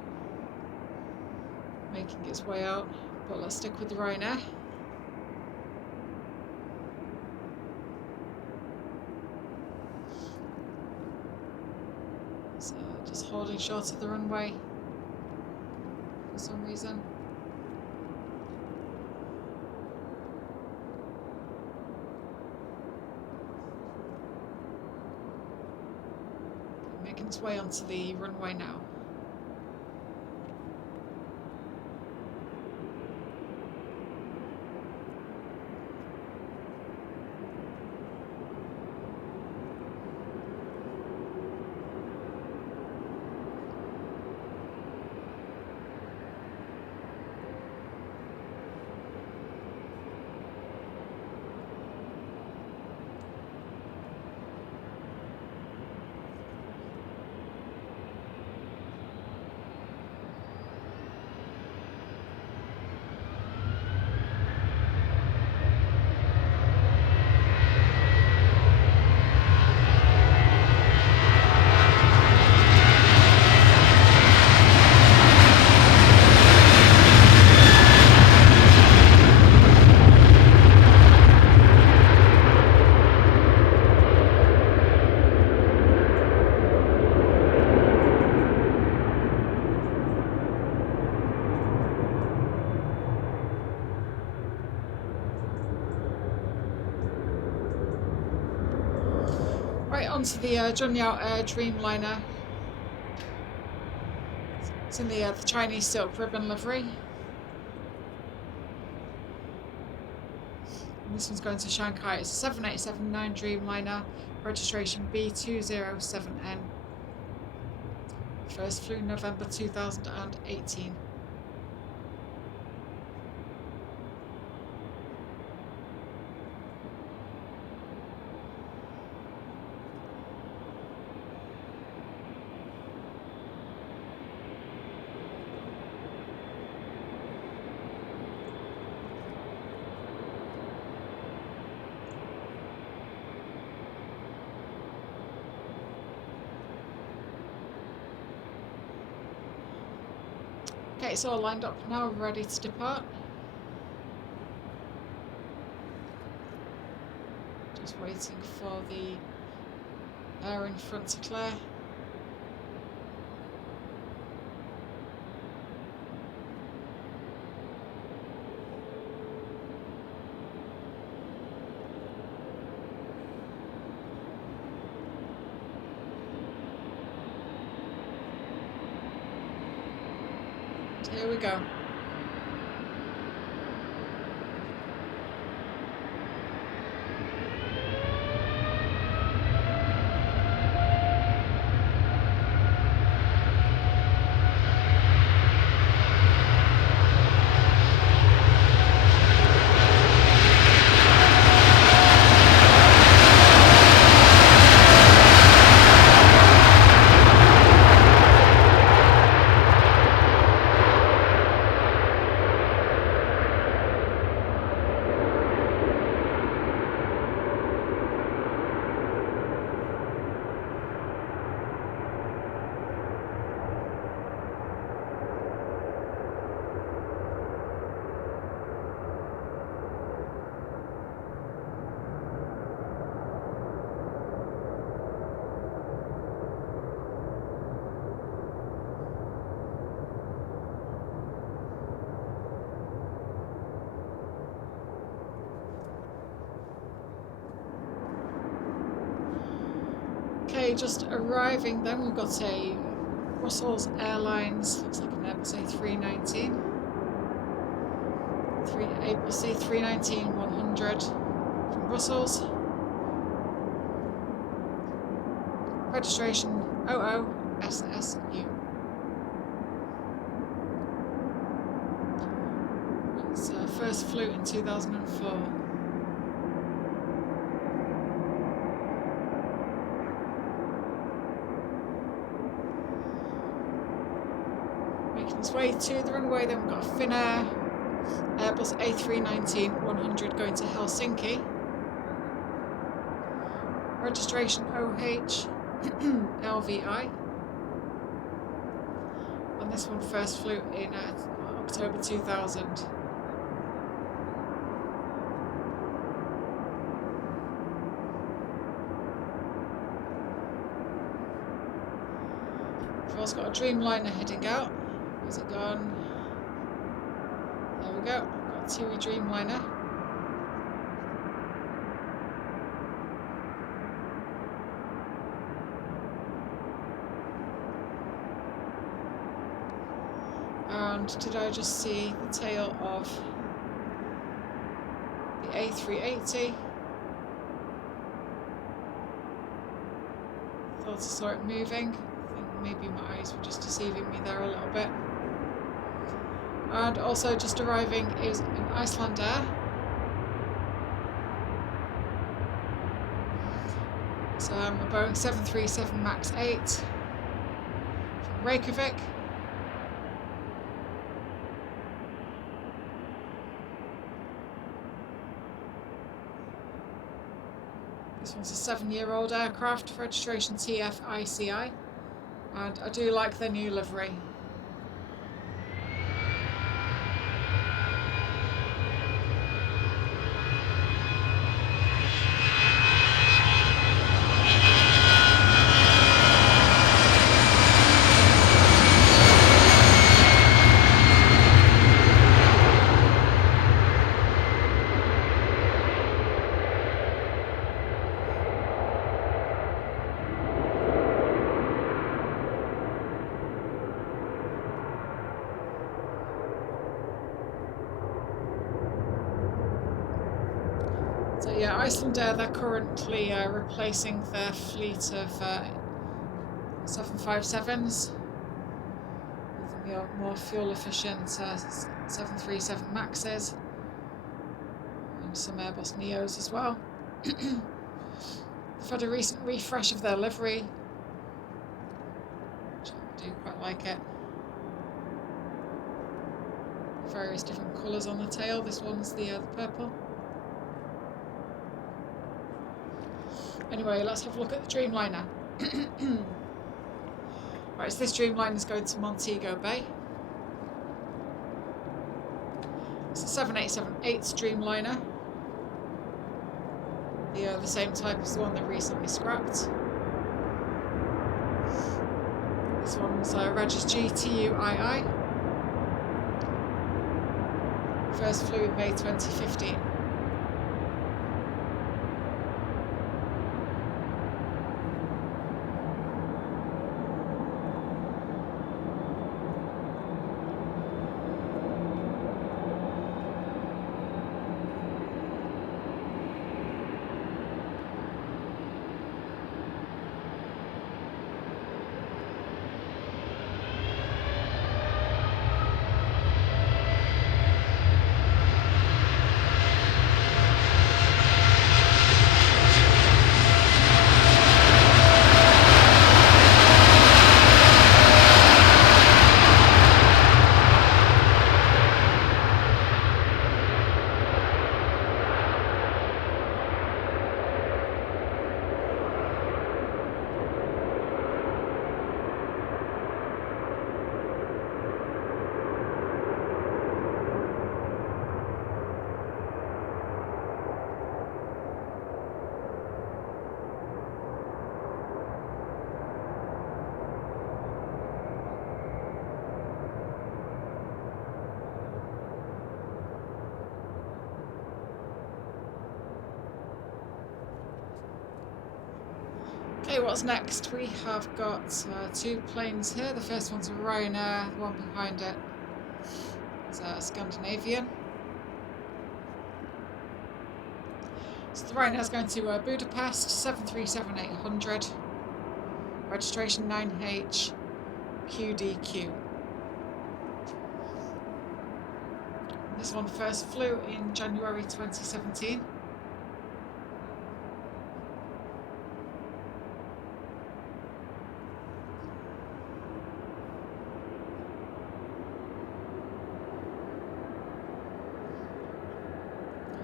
making its way out, but let's stick with the Ryanair. So just holding short of the runway for some reason. Making its way onto the runway now. onto the John Yao Air Dreamliner. It's in the Chinese silk ribbon livery. And this one's going to Shanghai. It's a 7879 Dreamliner, registration B207N. First flew November 2018. Okay, it's all lined up now, ready to depart. Just waiting for the air in front to clear. Here we go. Okay, just arriving then, we've got a Brussels Airlines, looks like an Airbus A319. Airbus A319-100 from Brussels. Registration 00SSU. It's first flew in 2004. Making its way to the runway, then we've got a Finnair Airbus A319-100 going to Helsinki. Registration OH LVI. And this one first flew in October 2000. We've also got a Dreamliner heading out. Where's it gone? There we go. Got a TUI Dreamliner. And did I just see the tail of the A380? Thought I saw it moving. I think maybe my eyes were just deceiving me there a little bit. And also just arriving is an Icelandair. So a Boeing 737 MAX 8 from Reykjavik. This one's a 7-year-old aircraft, registration TFICI, and I do like their new livery. Icelandair, they're currently replacing their fleet of 757s with the more fuel-efficient 737 Maxes and some Airbus Neos as well. They've had a recent refresh of their livery, which I do quite like it. Various different colours on the tail. This one's the purple. Anyway, let's have a look at the Dreamliner. Right, so this Dreamliner is going to Montego Bay. It's a 787-8 Dreamliner. The same type as the one they recently scrapped. This one's Regis GTUII. First flew in May 2015. Okay, what's next? We have got two planes here. The first one's a Ryanair, the one behind it is a Scandinavian. So the Ryanair is going to Budapest, 737-800, registration 9H QDQ. This one first flew in January 2017.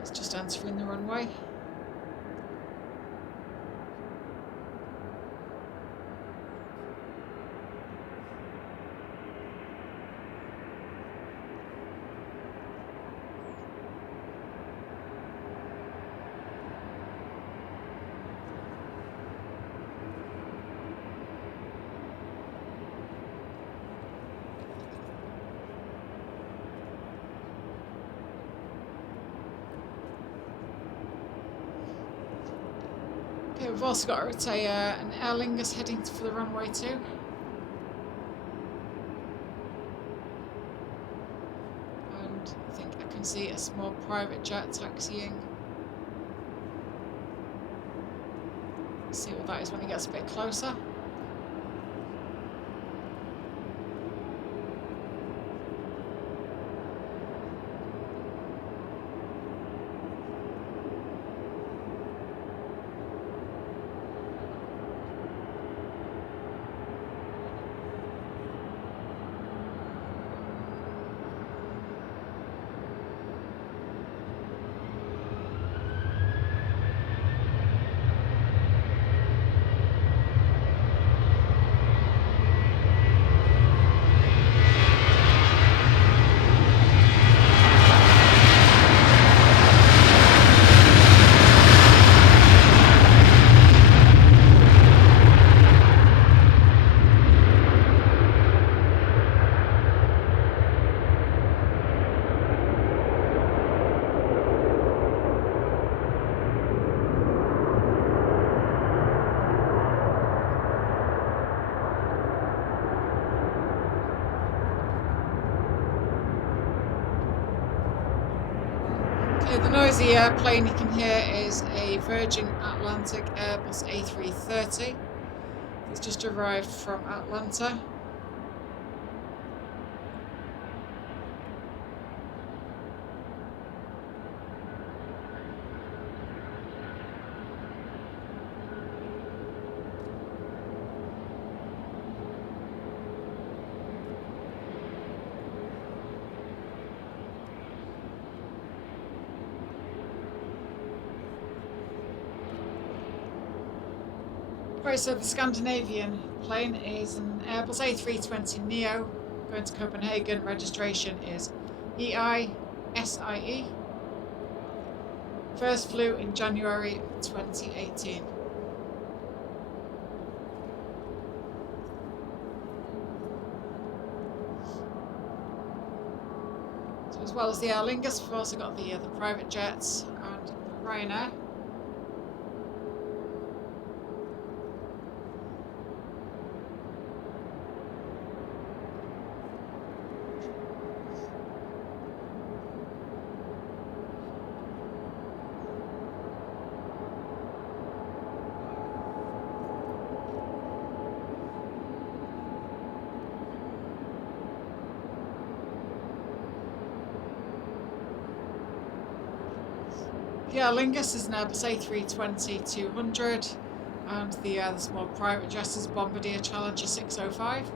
It's just entering the runway. Okay, we've also got an Aer Lingus heading for the runway too. And I think I can see a small private jet taxiing. Let's see what that is when it gets a bit closer. noisy airplane you can hear is a Virgin Atlantic Airbus A330 that's just arrived from Atlanta. Right, so the Scandinavian plane is an Airbus A320neo going to Copenhagen. Registration is EISIE. First flew in January 2018. So as well as the Aer Lingus, we've also got the private jets and Ryanair. The Aer Lingus is an Airbus A320-200, and the small private jet is a Bombardier Challenger 605.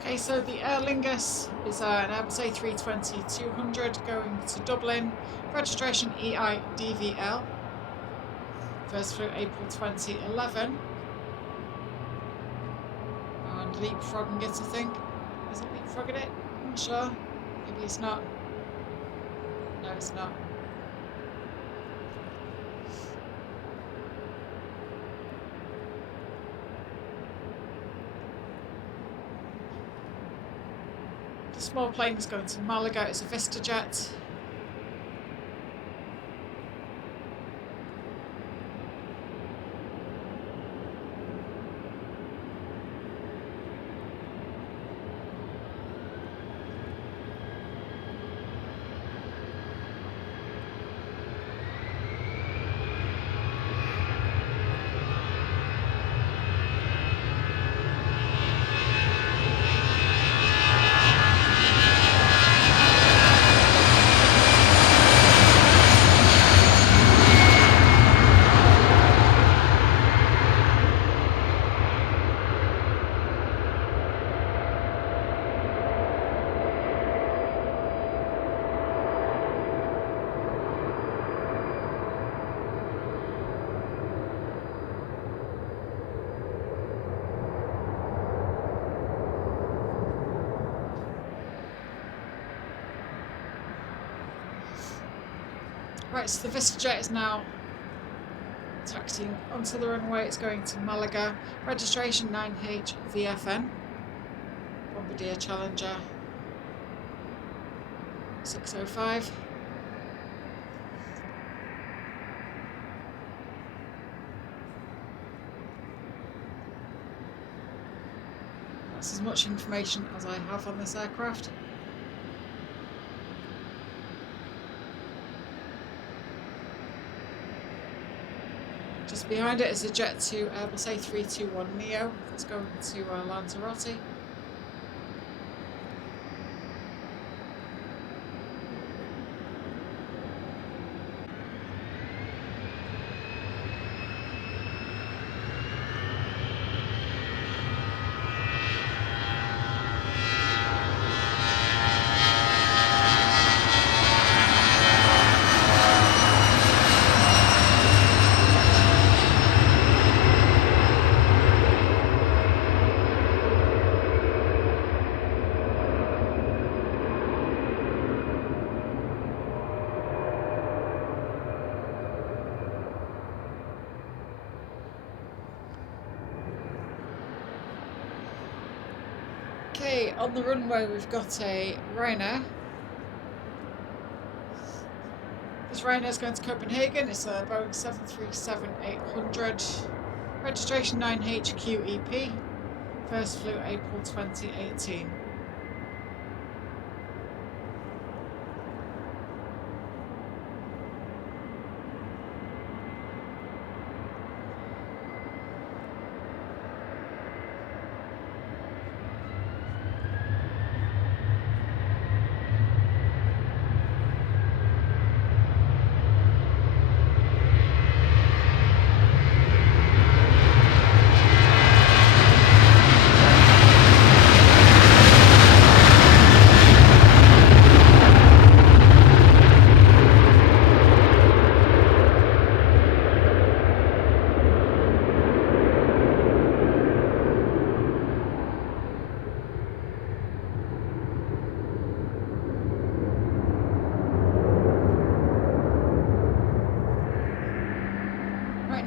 Okay, so the Aer Lingus is an Airbus A320-200 going to Dublin. Registration EIDVL. First flew April 2011. And leapfrogging it, I think. Is it leapfrogging it? I'm not sure. Maybe it's not. No, it's not. The small plane is going to Malaga. It's a VistaJet. Right, so the VistaJet is now taxiing onto the runway. It's going to Malaga. Registration 9HVFN. Bombardier Challenger 605. That's as much information as I have on this aircraft. Just behind it is a Jet 2 Airbus A321neo that's going to Lanzarote. on the runway we've got a Ryanair. This Ryanair is going to Copenhagen. It's a Boeing 737-800. Registration 9HQEP. First flew April 2018.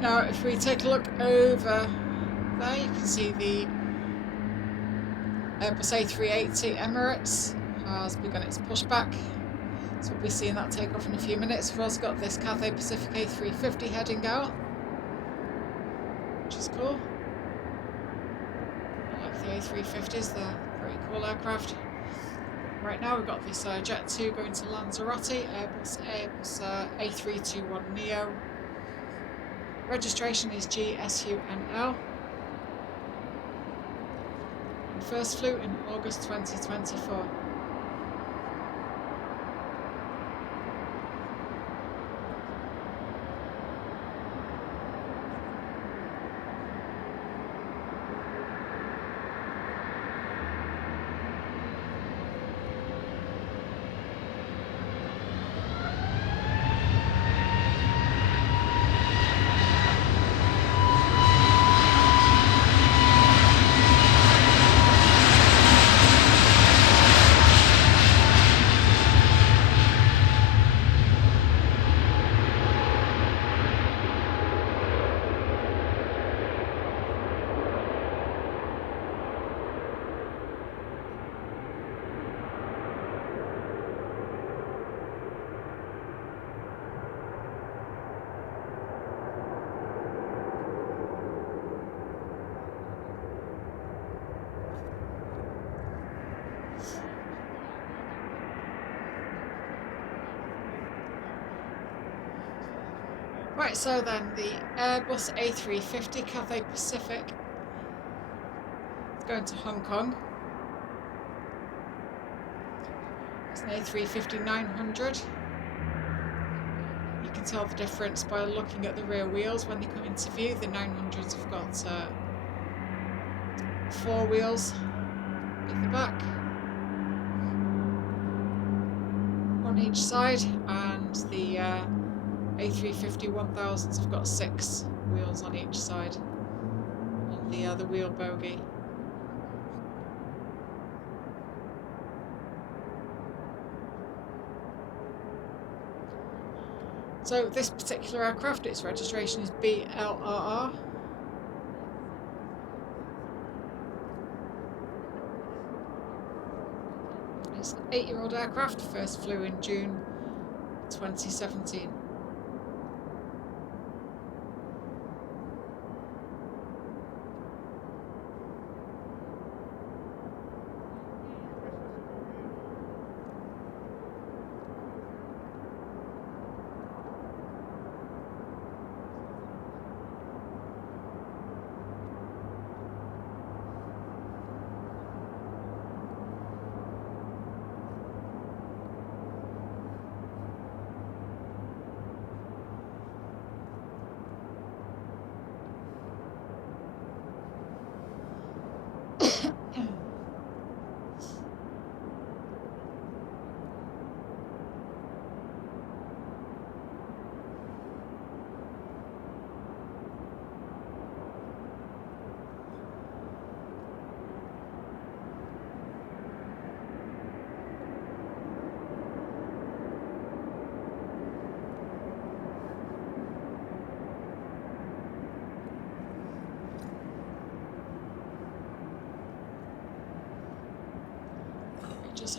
Now, if we take a look over there, you can see the Airbus A380 Emirates has begun its pushback. So we'll be seeing that take off in a few minutes. We've also got this Cathay Pacific A350 heading out, which is cool. I like the A350s, they're pretty cool aircraft. Right now we've got this Jet 2 going to Lanzarote, Airbus A321neo. Registration is GSUNL. And first flew in August 2024. Right, so then the Airbus A350 Cathay Pacific is going to Hong Kong. It's an A350-900. You can tell the difference by looking at the rear wheels when they come into view. The 900s have got 4 wheels at the back, on each side, and the A350-1000s have got 6 wheels on each side on the wheel bogie. So this particular aircraft, its registration is BLRR. It's an 8-year-old aircraft, first flew in June 2017.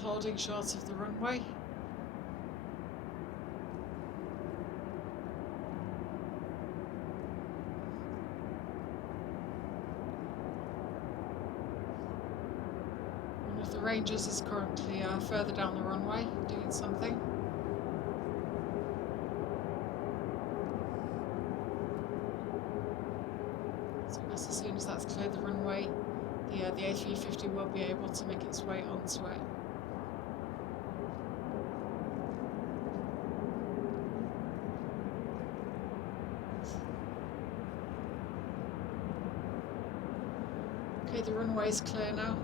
holding short of the runway. One of the Rangers is currently further down the runway doing something. So I guess as soon as that's cleared the runway, the A350 will be able to make its way onto it. Okay, the runway is clear now.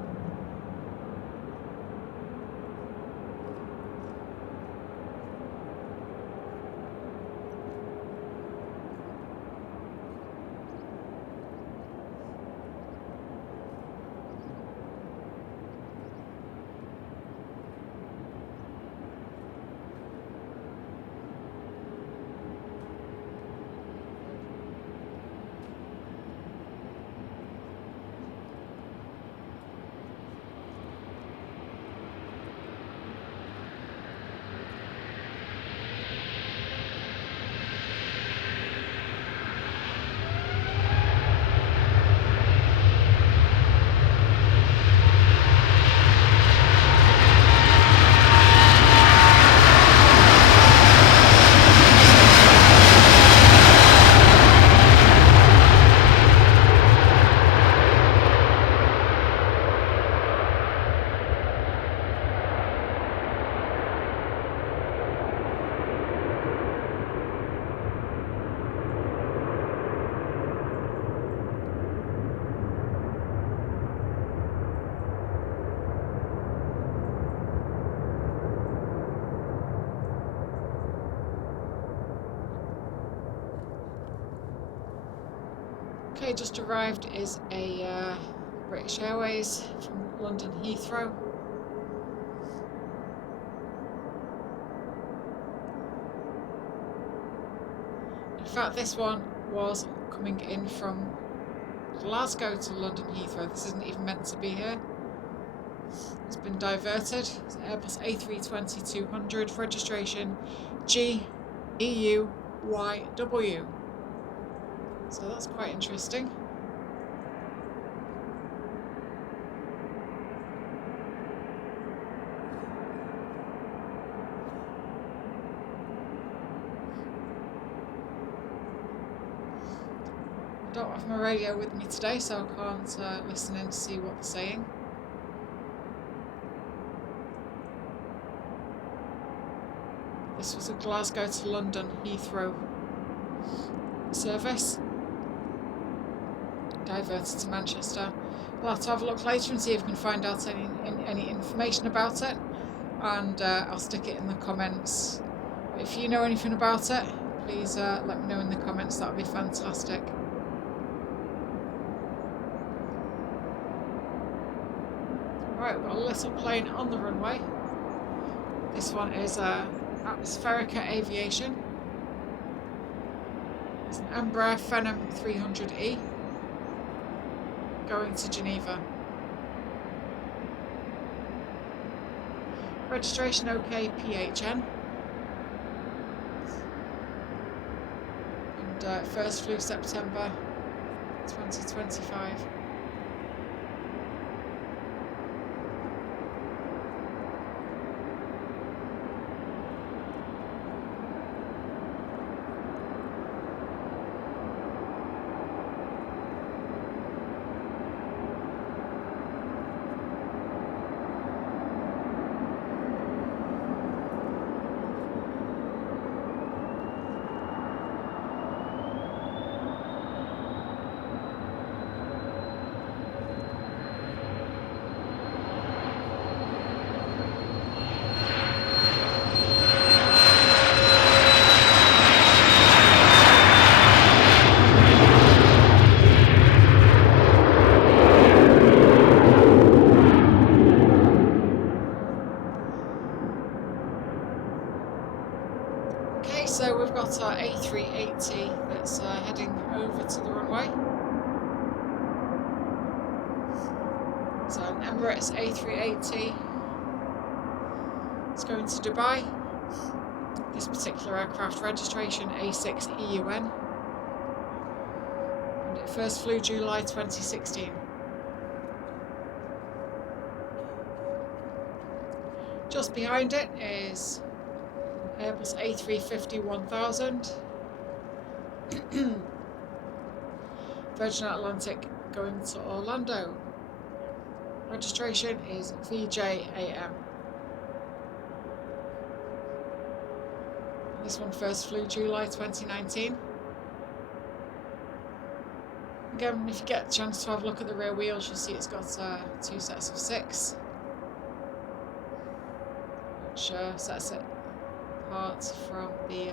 Okay, just arrived is a British Airways from London Heathrow. In fact, this one was coming in from Glasgow to London Heathrow. This isn't even meant to be here. It's been diverted. It's Airbus A320-200, registration GEUYW. So that's quite interesting. I don't have my radio with me today, so I can't listen in to see what they're saying. This was a Glasgow to London Heathrow service. Diverted to Manchester. We'll have to have a look later and see if we can find out any information about it, and I'll stick it in the comments. If you know anything about it, please let me know in the comments. That would be fantastic. Right, we've got a little plane on the runway. This one is Atmospherica Aviation. It's an Embraer Phenom 300E. Going to Geneva. Registration OK PHN. And first flew September 2025. So we've got our A380 that's heading over to the runway. So an Emirates A380 It's going to Dubai. This particular aircraft registration A6EUN. And it first flew July 2016. Just behind it is Airbus A350-1000. Virgin Atlantic going to Orlando. Registration is VJAM. This one first flew July 2019. Again, if you get a chance to have a look at the rear wheels, you'll see it's got 2 sets of 6, which sets it apart from the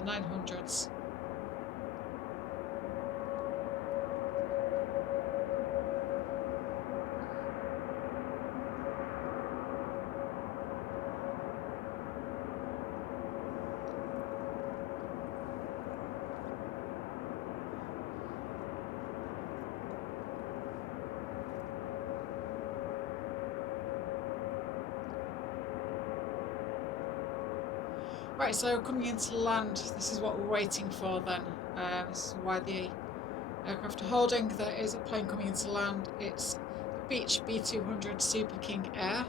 900s. Right, so coming into land, this is what we're waiting for then. This is why the aircraft are holding. There is a plane coming into land. It's Beech B200 Super King Air,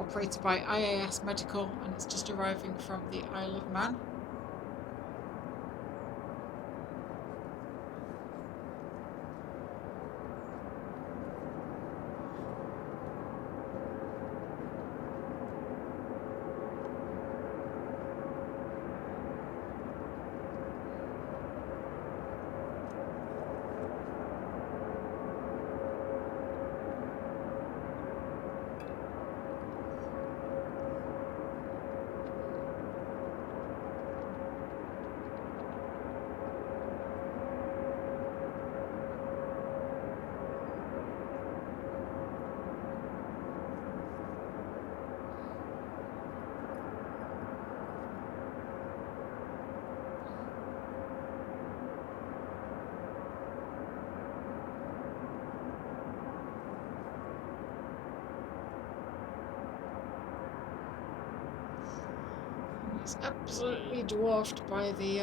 operated by IAS Medical, and it's just arriving from the Isle of Man. It's absolutely dwarfed by the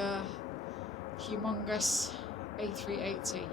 humongous A380.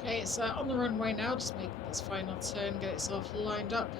Okay, it's on the runway now, just making its final turn, get itself lined up.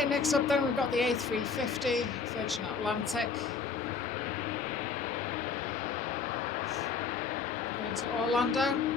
Okay, next up then we've got the A350 Virgin Atlantic. Going to Orlando.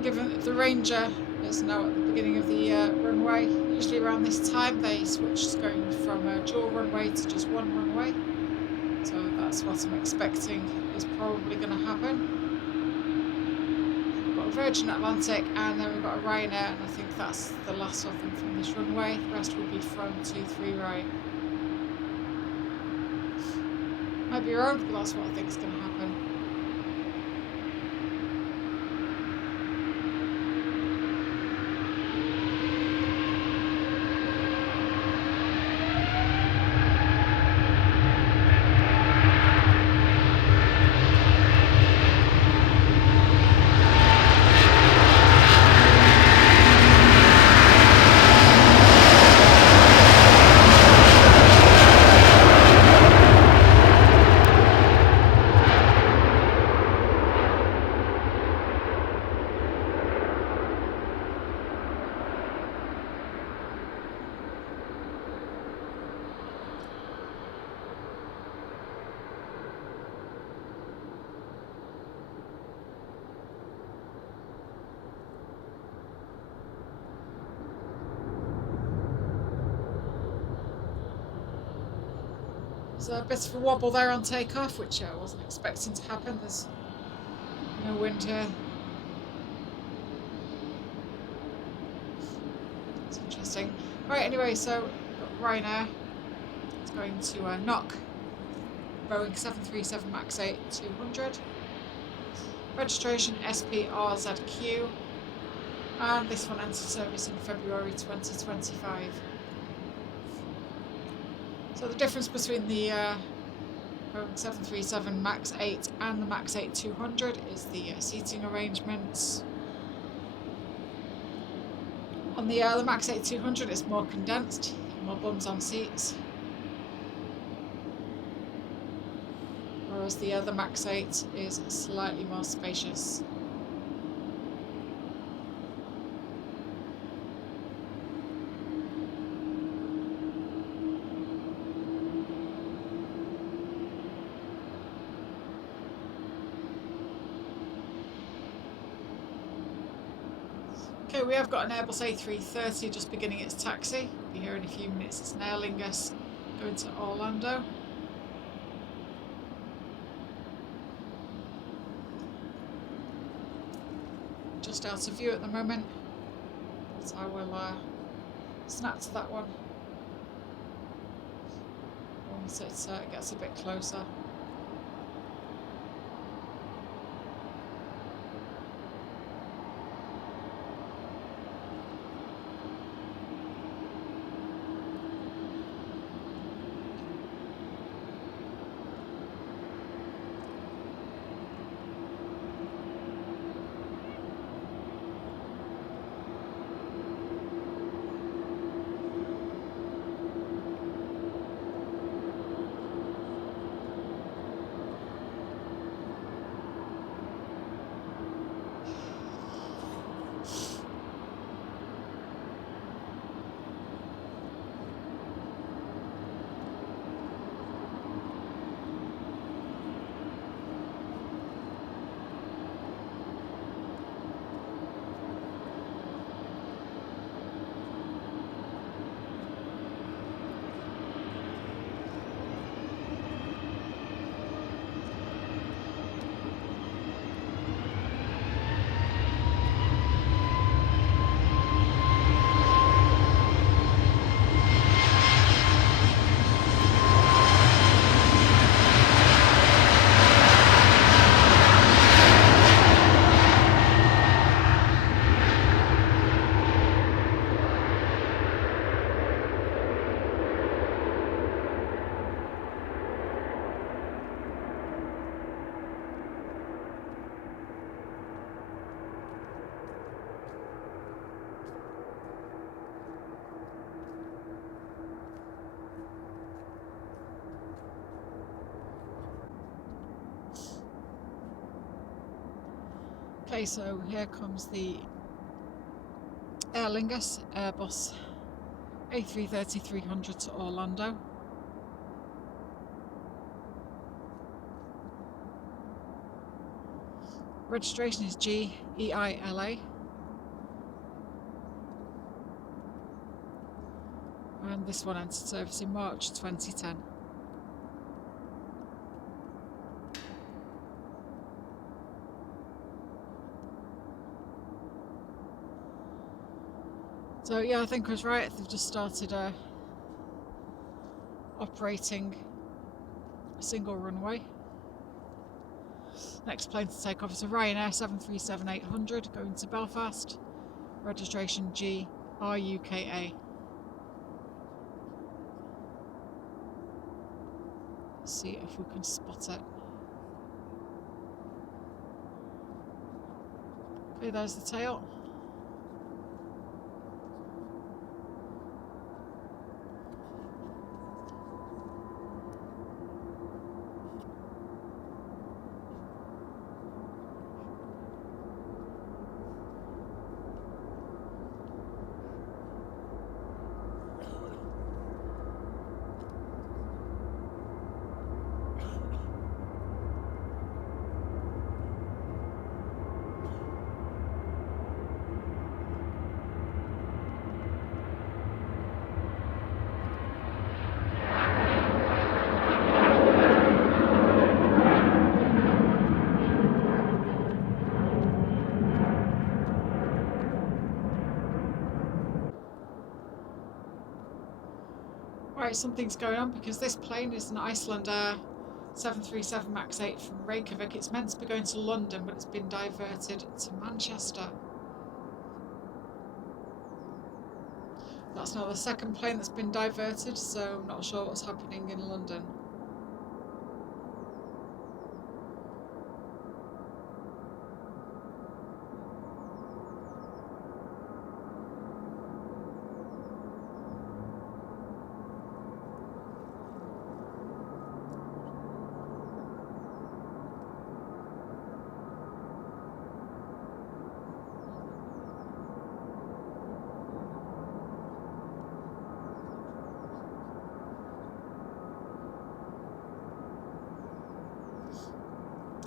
Given the Ranger is now at the beginning of the runway, usually around this time they switch going from a dual runway to just one runway, so that's what I'm expecting is probably going to happen. We've got a Virgin Atlantic and then we've got a Ryanair, and I think that's the last of them from this runway. The rest will be from 2-3 right. Might be wrong, but that's what I think is going to happen. There's a bit of a wobble there on takeoff, which I wasn't expecting to happen. There's no wind here. It's interesting. Right, anyway, so Ryanair is going to knock Boeing 737 MAX 8 200. Registration SPRZQ, and this one entered service in February 2025. So the difference between the Boeing 737 MAX 8 and the MAX 8 200 is the seating arrangements. On the MAX 8 200 it's more condensed, more bums on seats. Whereas the MAX 8 is slightly more spacious. Okay, we have got an Airbus A330 just beginning its taxi. We'll be here in a few minutes. It's an Aer Lingus going to Orlando. Just out of view at the moment, but I will snap to that one once it gets a bit closer. Okay, so here comes the Aer Lingus Airbus A330-300 to Orlando. Registration is GEILA. And this one entered service in March 2010. So yeah, I think I was right. They've just started operating a single runway. Next plane to take off is a Ryanair 737-800 going to Belfast. Registration GRUKA. Let's see if we can spot it. Okay, there's the tail. Right, something's going on because this plane is an Icelandair 737 MAX 8 from Reykjavik. It's meant to be going to London, but it's been diverted to Manchester. That's now the second plane that's been diverted, so I'm not sure what's happening in London.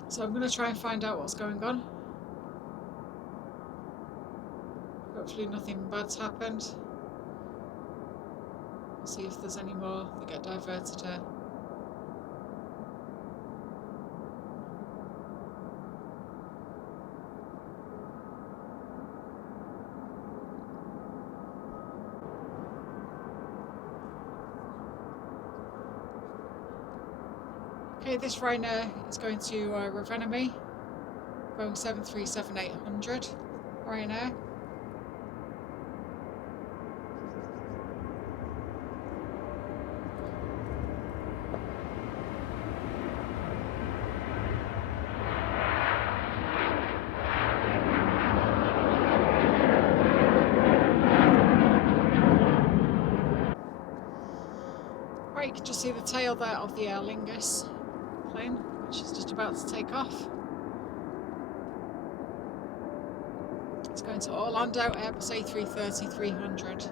So I'm going to try and find out what's going on. Hopefully nothing bad's happened. See if there's any more that get diverted here. Okay, this Ryanair is going to Rovaniemi, Boeing 737-800 Ryanair. Right, you can just see the tail there of the Aer Lingus plane, which is just about to take off. It's going to Orlando, Airbus A330-300.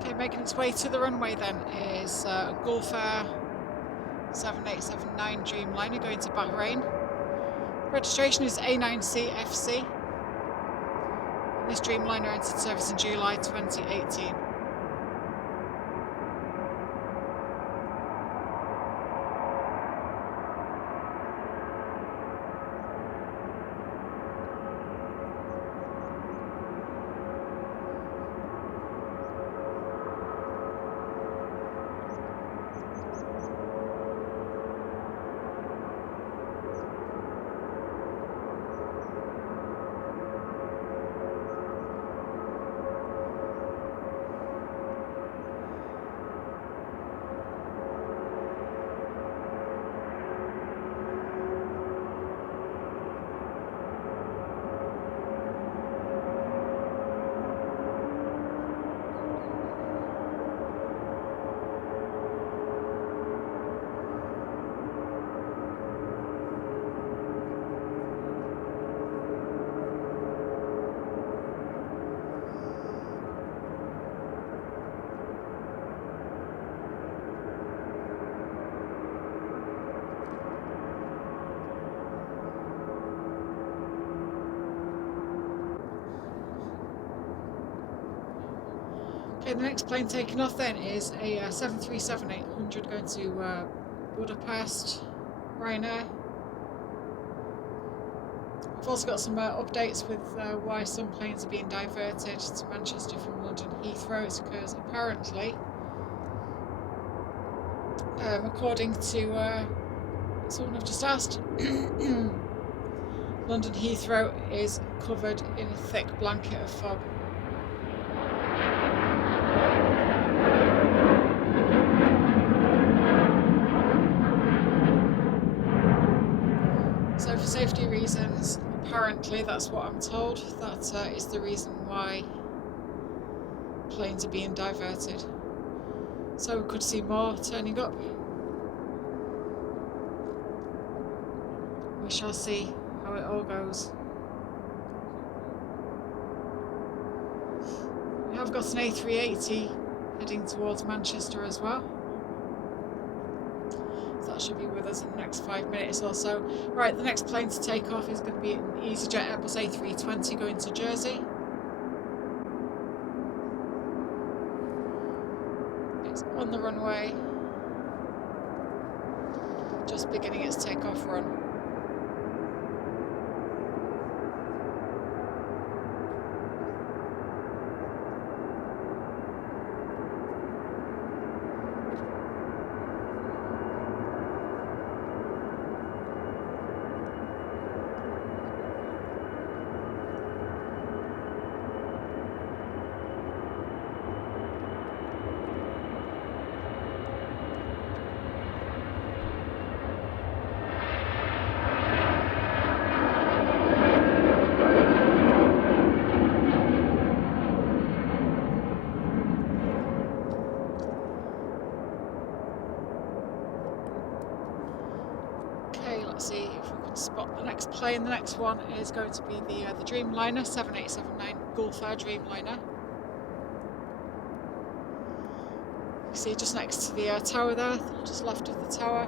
Okay, making its way to the runway then is Gulf Air 7879 Dreamliner going to Bahrain. Registration is A9CFC. This Dreamliner entered service in July 2018. Okay, the next plane taking off then is a 737-800 going to Budapest, Ryanair. We've also got some updates with why some planes are being diverted to Manchester from London Heathrow. It's because apparently, according to someone I've just asked, London Heathrow is covered in a thick blanket of fog. So for safety reasons, apparently that's what I'm told, that is the reason why planes are being diverted. So we could see more turning up. We shall see how it all goes. We have got an A380 heading towards Manchester as well. So that should be with us in the next 5 minutes or so. Right, the next plane to take off is going to be an EasyJet Airbus A320 going to Jersey. It's on the runway, just beginning its takeoff run. Let's see if we can spot the next plane. The next one is going to be the Dreamliner 7879 Gulf Air Dreamliner. You see just next to the tower there, just left of the tower.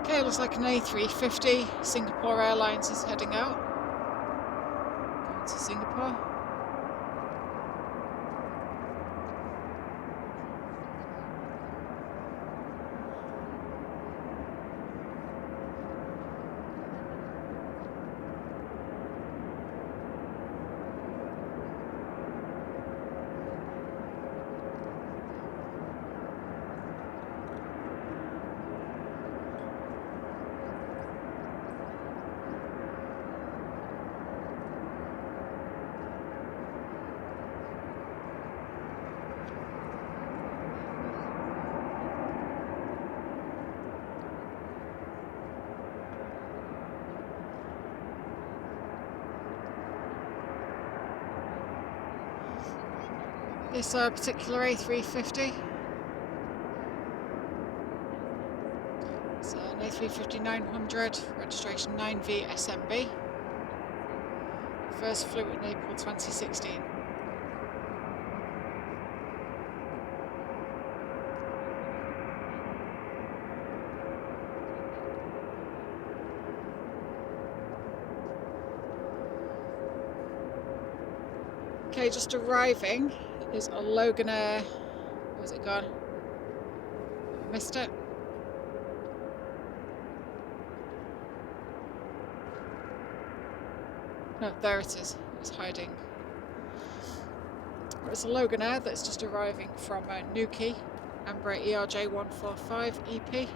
Okay, looks like an A350. Singapore Airlines is heading out. Going to Singapore. This particular A350. It's an A350-900, registration 9V SMB. First flew in April 2016. Okay, just arriving is a Logan Air. Where's it gone? I missed it. No, there it is. It's hiding. It's a Logan Air that's just arriving from Newquay, Embraer ERJ145 EP.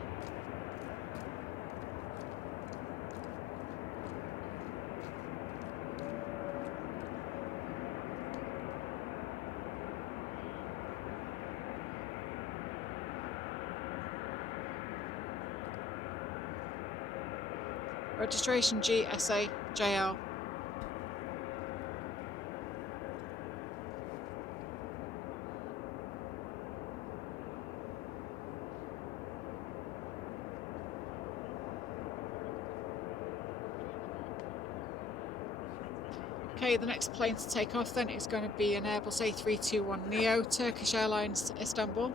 Registration GSA JL. Okay, the next plane to take off then is going to be an Airbus A321neo, Turkish Airlines to Istanbul.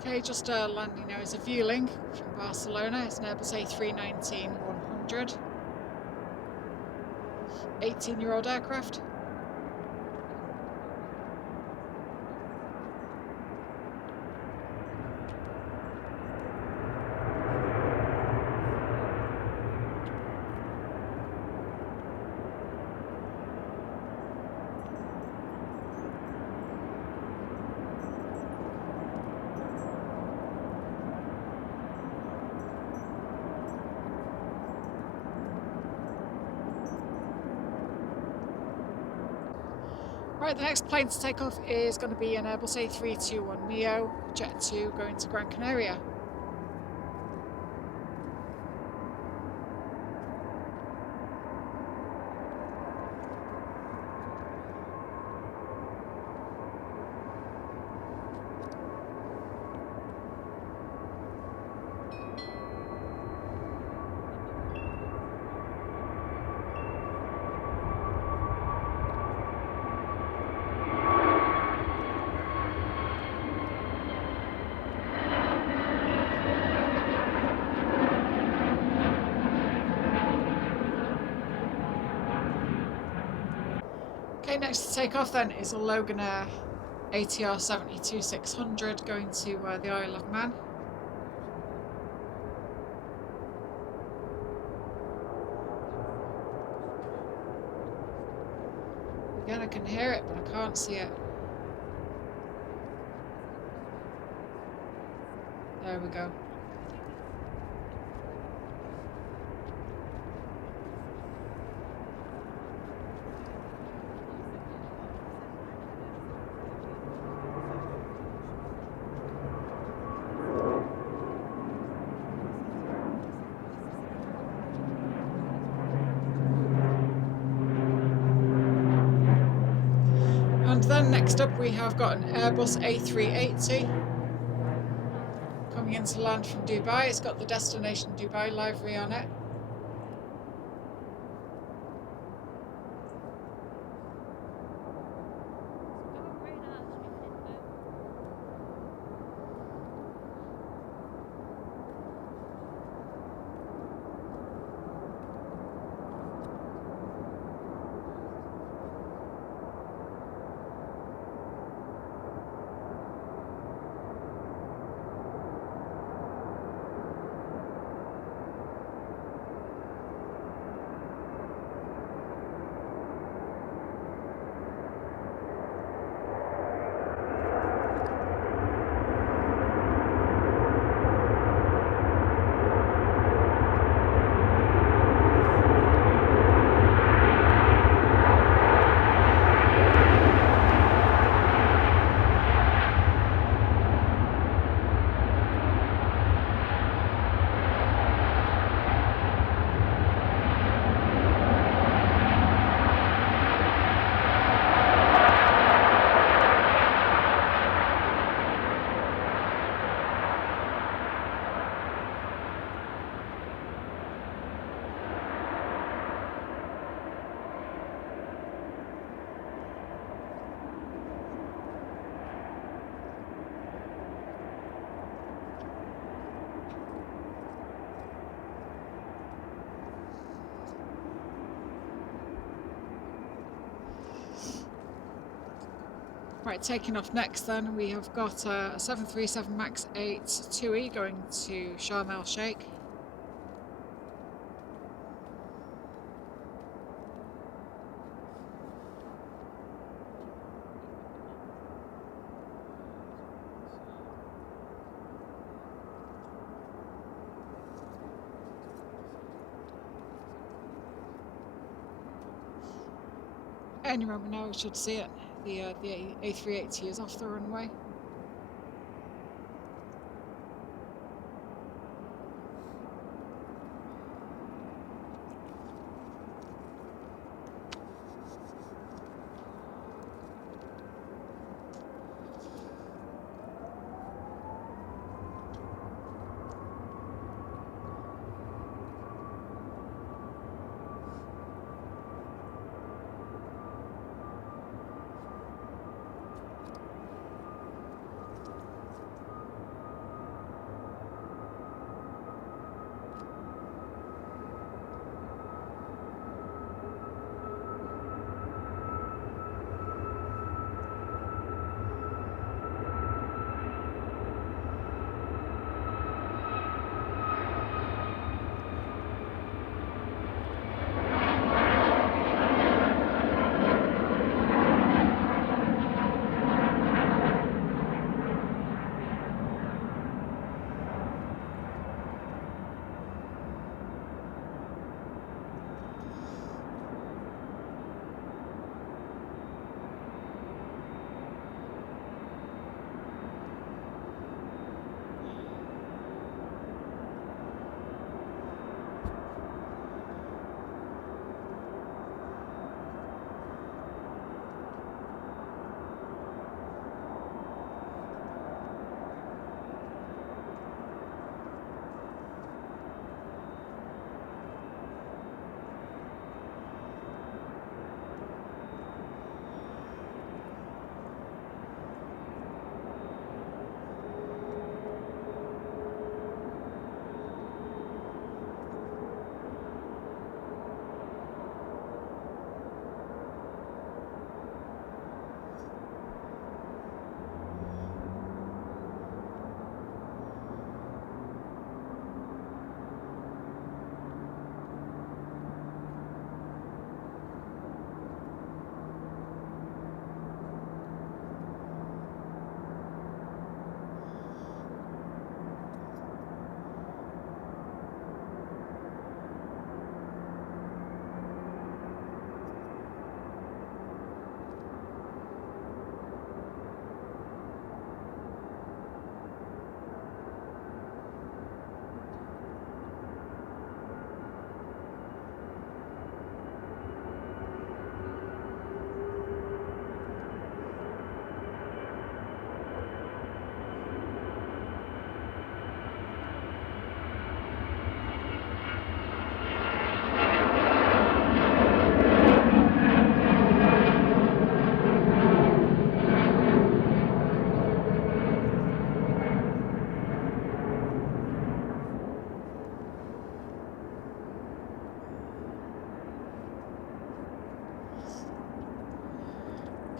Okay, just landing now is a Vueling from Barcelona. It's an Airbus A319-100. 18-year-old aircraft. Right, the next plane to take off is going to be an Airbus A321neo, Jet 2, going to Gran Canaria. Okay, next to take off then is a Logan Air ATR 72-600 going to the Isle of Man. Again, I can hear it, but I can't see it. There we go. And then next up we have got an Airbus A380 coming into land from Dubai. It's got the destination Dubai livery on it. Right, taking off next then, we have got a 737 MAX 8 2E going to Sharm el Sheikh. Any moment now we should see it. The A380 is off the runway.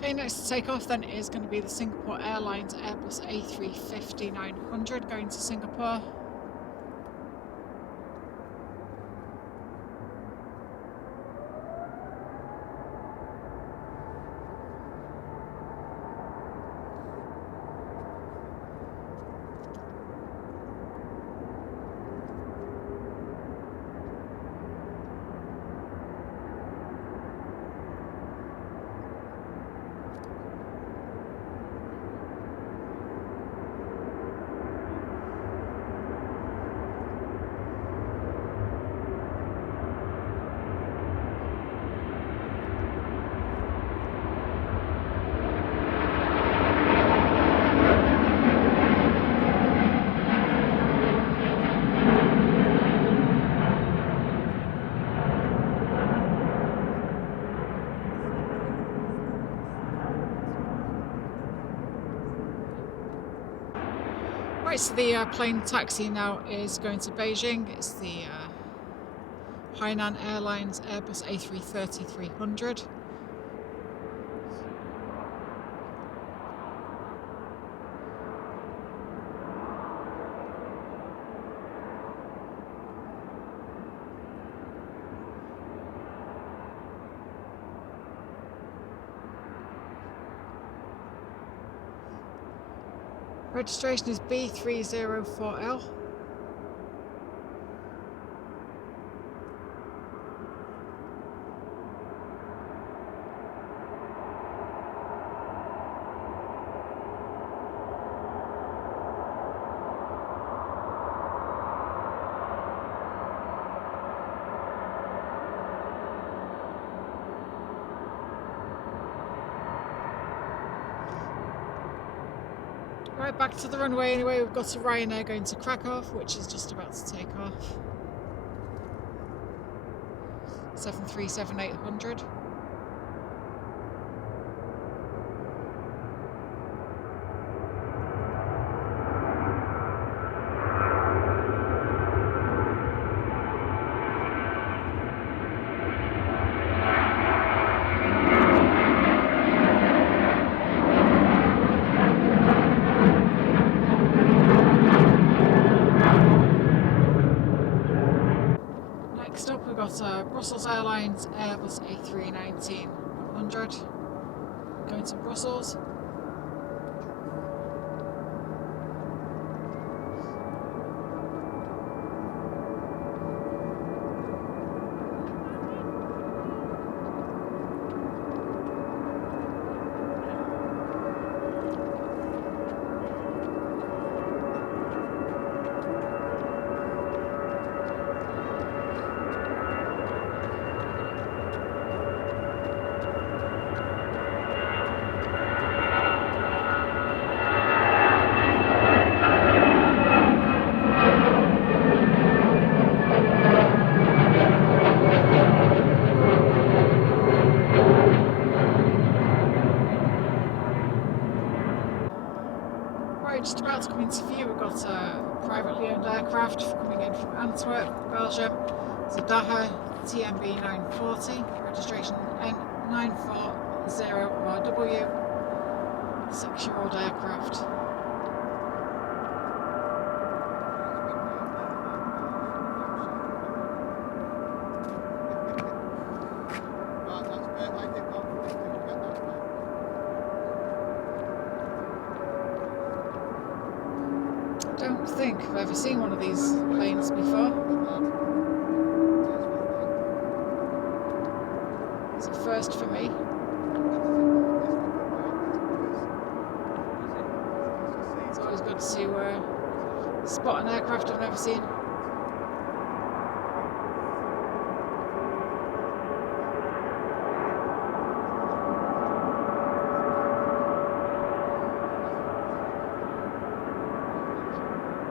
Okay, next to take off then is going to be the Singapore Airlines Airbus A350-900 going to Singapore. Right, so the plane taxi now is going to Beijing. It's the Hainan Airlines Airbus A330-300. Registration is B304L. Right, back to the runway anyway. We've got a Ryanair going to Krakow, which is just about to take off. 737-800. Next up, we've got Brussels Airlines Airbus A319-100 going to Brussels. Just about to come into view, we've got a privately owned aircraft coming in from Antwerp, Belgium. It's a Daher TMB 940, registration N940RW, 6-year-old aircraft. I don't think I've ever seen one of these planes before. It's a first for me. It's always good to spot an aircraft I've never seen.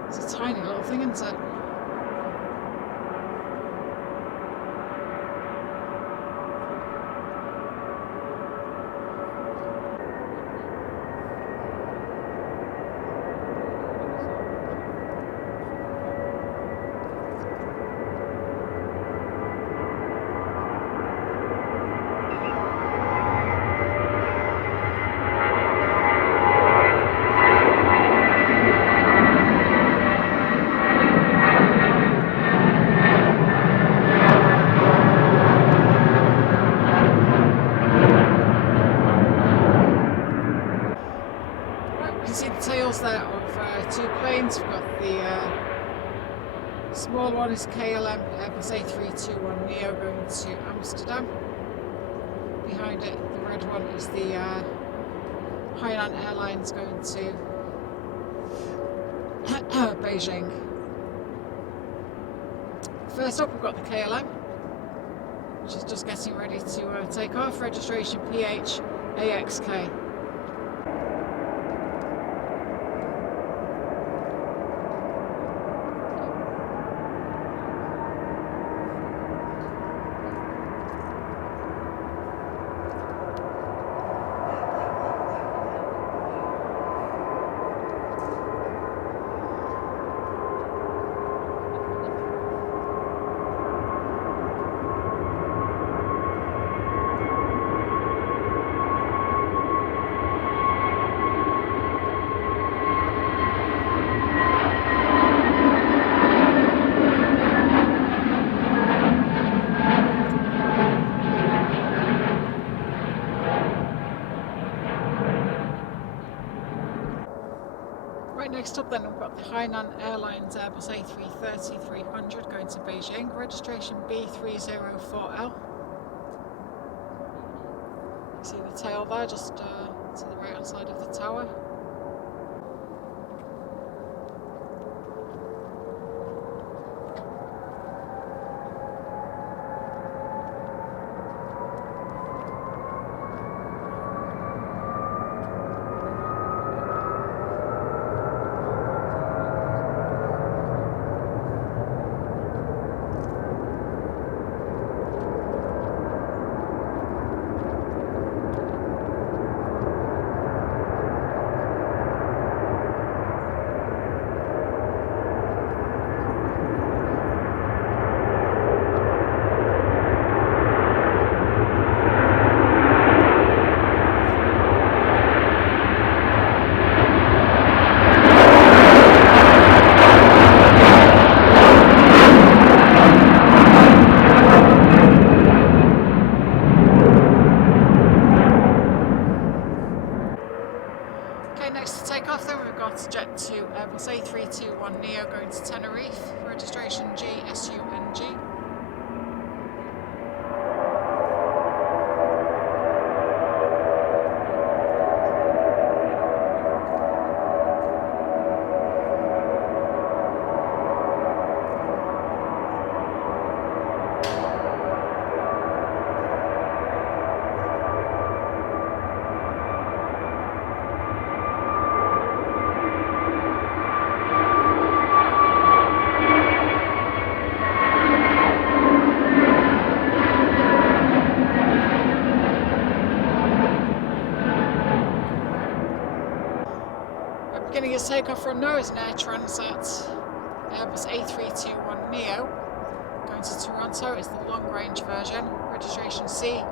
It's a tiny little thing, isn't it? You can see the tails there of two planes. We've got the small one is KLM Airbus A321neo going to Amsterdam. Behind it, the red one is the Hainan Airlines going to Beijing. First up, we've got the KLM, which is just getting ready to take off. Registration PH-AXK. next up then we've got the Hainan Airlines Airbus A330-300 going to Beijing, registration B304L. You see the tail there, just to the right hand side of the tower. Next to take off then we've got Jet 2 Airbus A321neo going to Tenerife, registration GSUNG. Beginning his takeoff run now is an Air Transat Airbus A321neo going to Toronto. It's the long range version, registration CGOKF.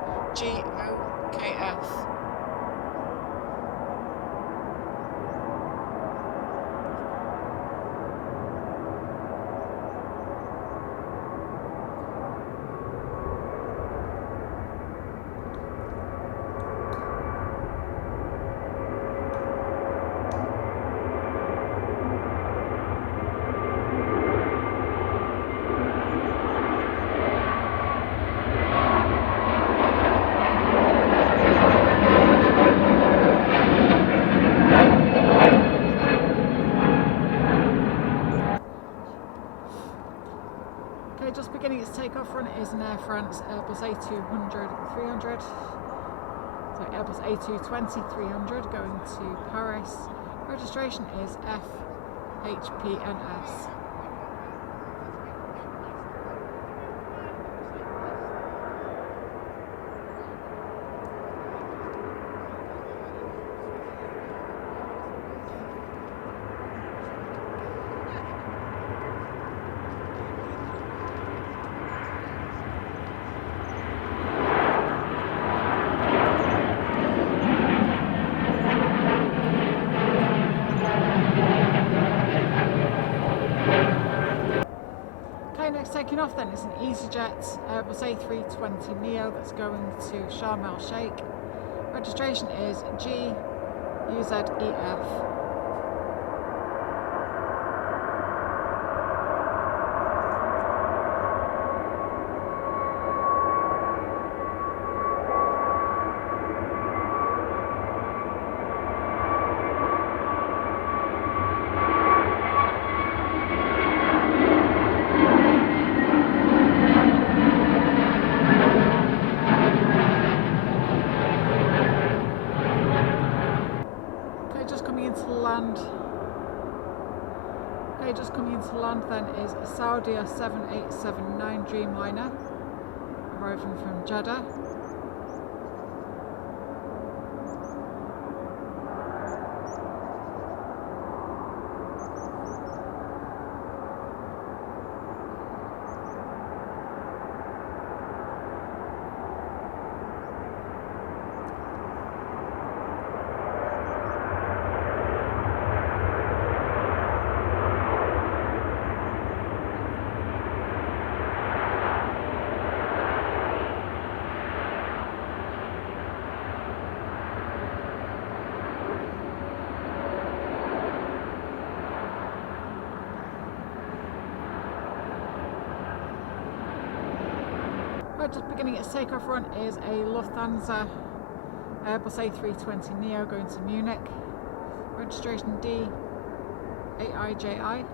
Just beginning its takeoff run is an Air France Airbus A200-300, so Airbus A220-300 going to Paris. Registration is FHPNS. Next taking off then is an EasyJet Airbus A320neo that's going to Sharm el Sheikh. Registration is GUZEF. Just coming into land then is a Saudia 7879 Dreamliner arriving from Jeddah. Just beginning its takeoff run is a Lufthansa Airbus A320neo going to Munich. Registration D8IJI.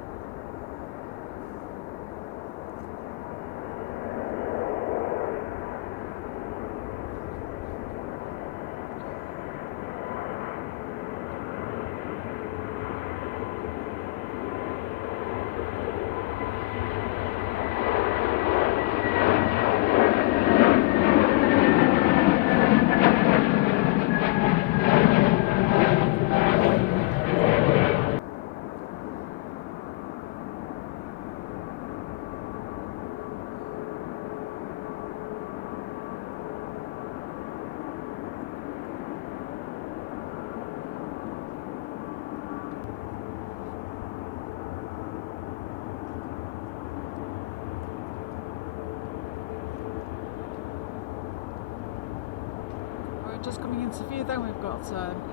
Just coming into view then, we've got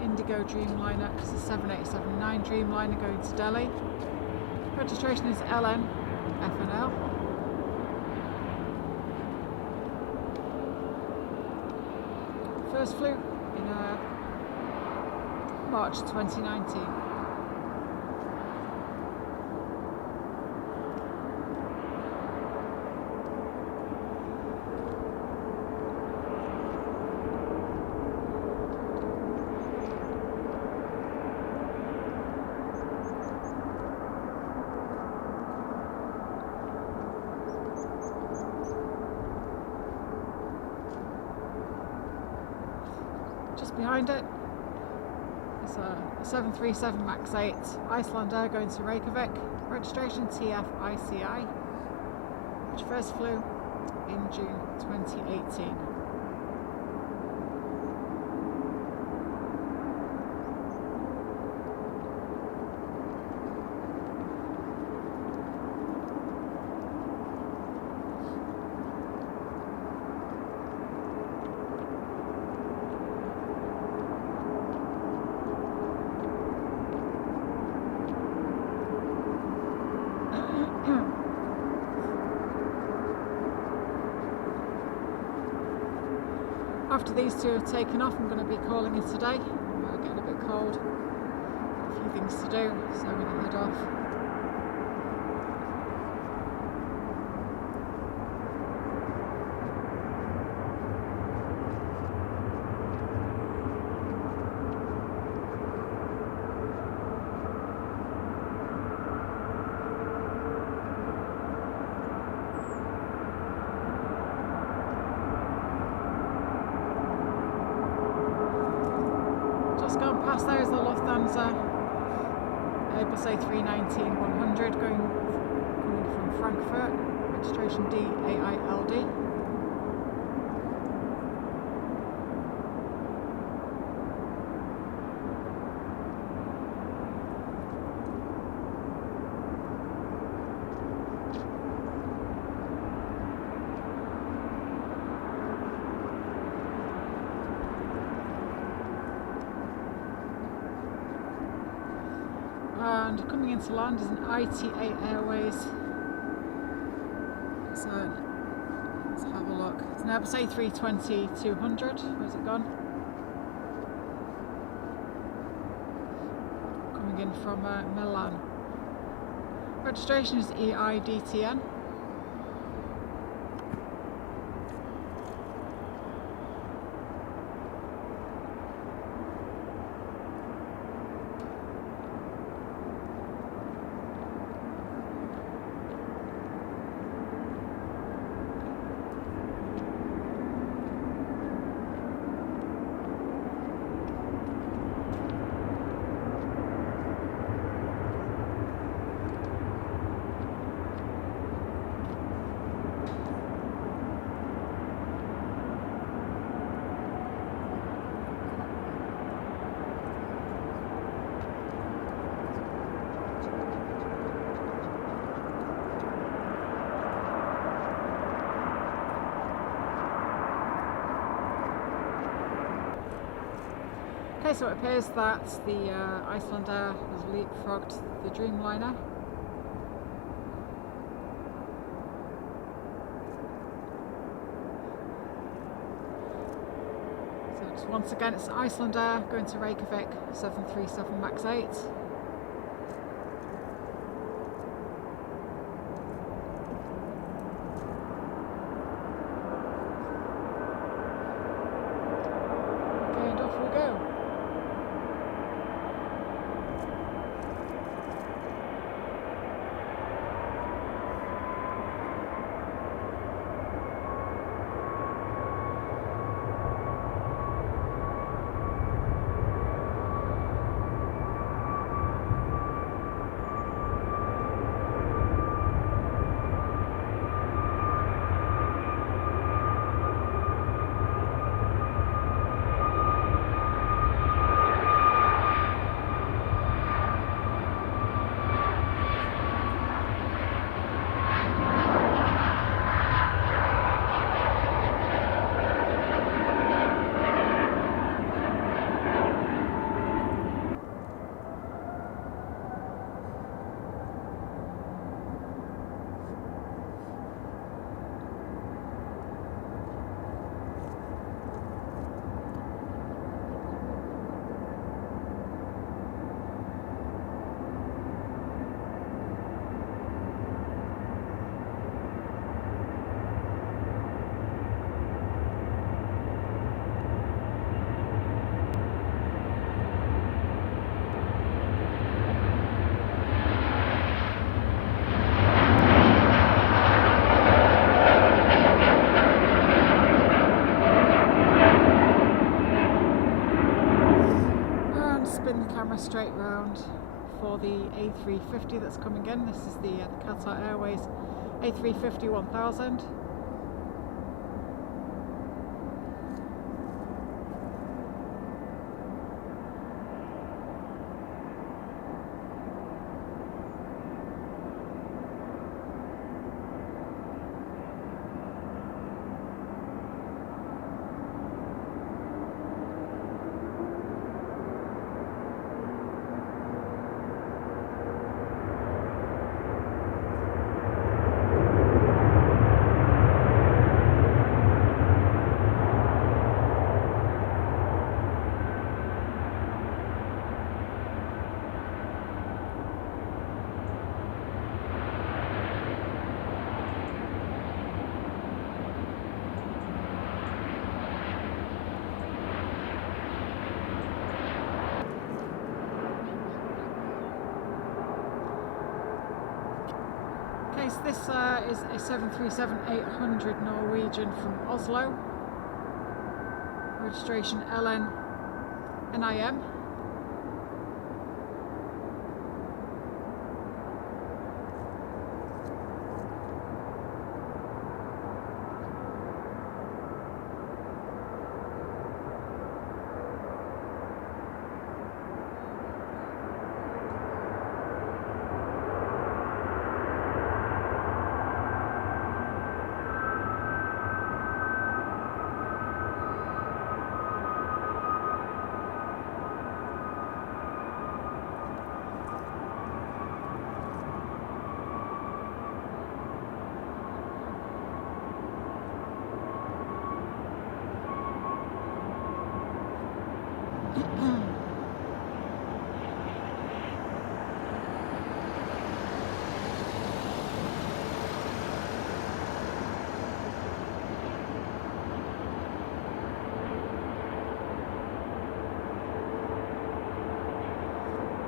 Indigo Dreamliner, it's a 7879 Dreamliner going to Delhi. Registration is LN FNL. First flew in March 2019. Just behind it is a 737 MAX 8 Icelandair going to Reykjavik. Registration TFICI, which first flew in June 2018. After these two have taken off, I'm going to be calling it a day. We're getting a bit cold, a few things to do, so I'm going to head off. Just gone past there is the Lufthansa Airbus A319-100 coming from Frankfurt. Registration DAILD. And coming into land is an ITA Airways. So let's have a look. It's an Airbus A320-200. Where's it gone? Coming in from Milan. Registration is EIDTN. Okay, so it appears that the Icelandair has leapfrogged the Dreamliner. And once again, it's Iceland Air going to Reykjavik, 737 MAX 8. Okay, and off we go. Spin the camera straight round for the A350 that's coming in. This is the Qatar Airways A350 1000. Okay, so this is a 737-800 Norwegian from Oslo. Registration LN-NIM.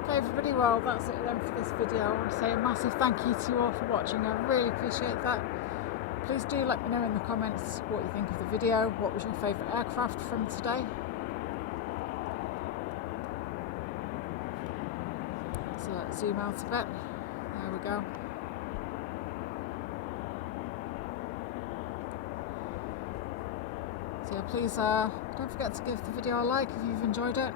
Okay everybody, well that's it then for this video. I want to say a massive thank you to you all for watching. I really appreciate that. Please do let me know in the comments what you think of the video. What was your favourite aircraft from today? So let's zoom out a bit. There we go. So yeah, please don't forget to give the video a like if you've enjoyed it.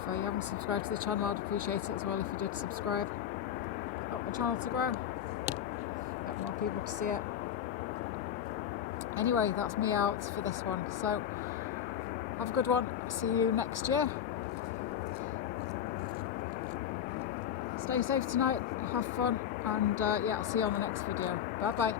If you haven't subscribed to the channel, I'd appreciate it as well if you did subscribe. Help the channel to grow. Get more people to see it. Anyway, that's me out for this one. So have a good one. See you next year. Stay safe tonight, have fun, and yeah, I'll see you on the next video. Bye bye.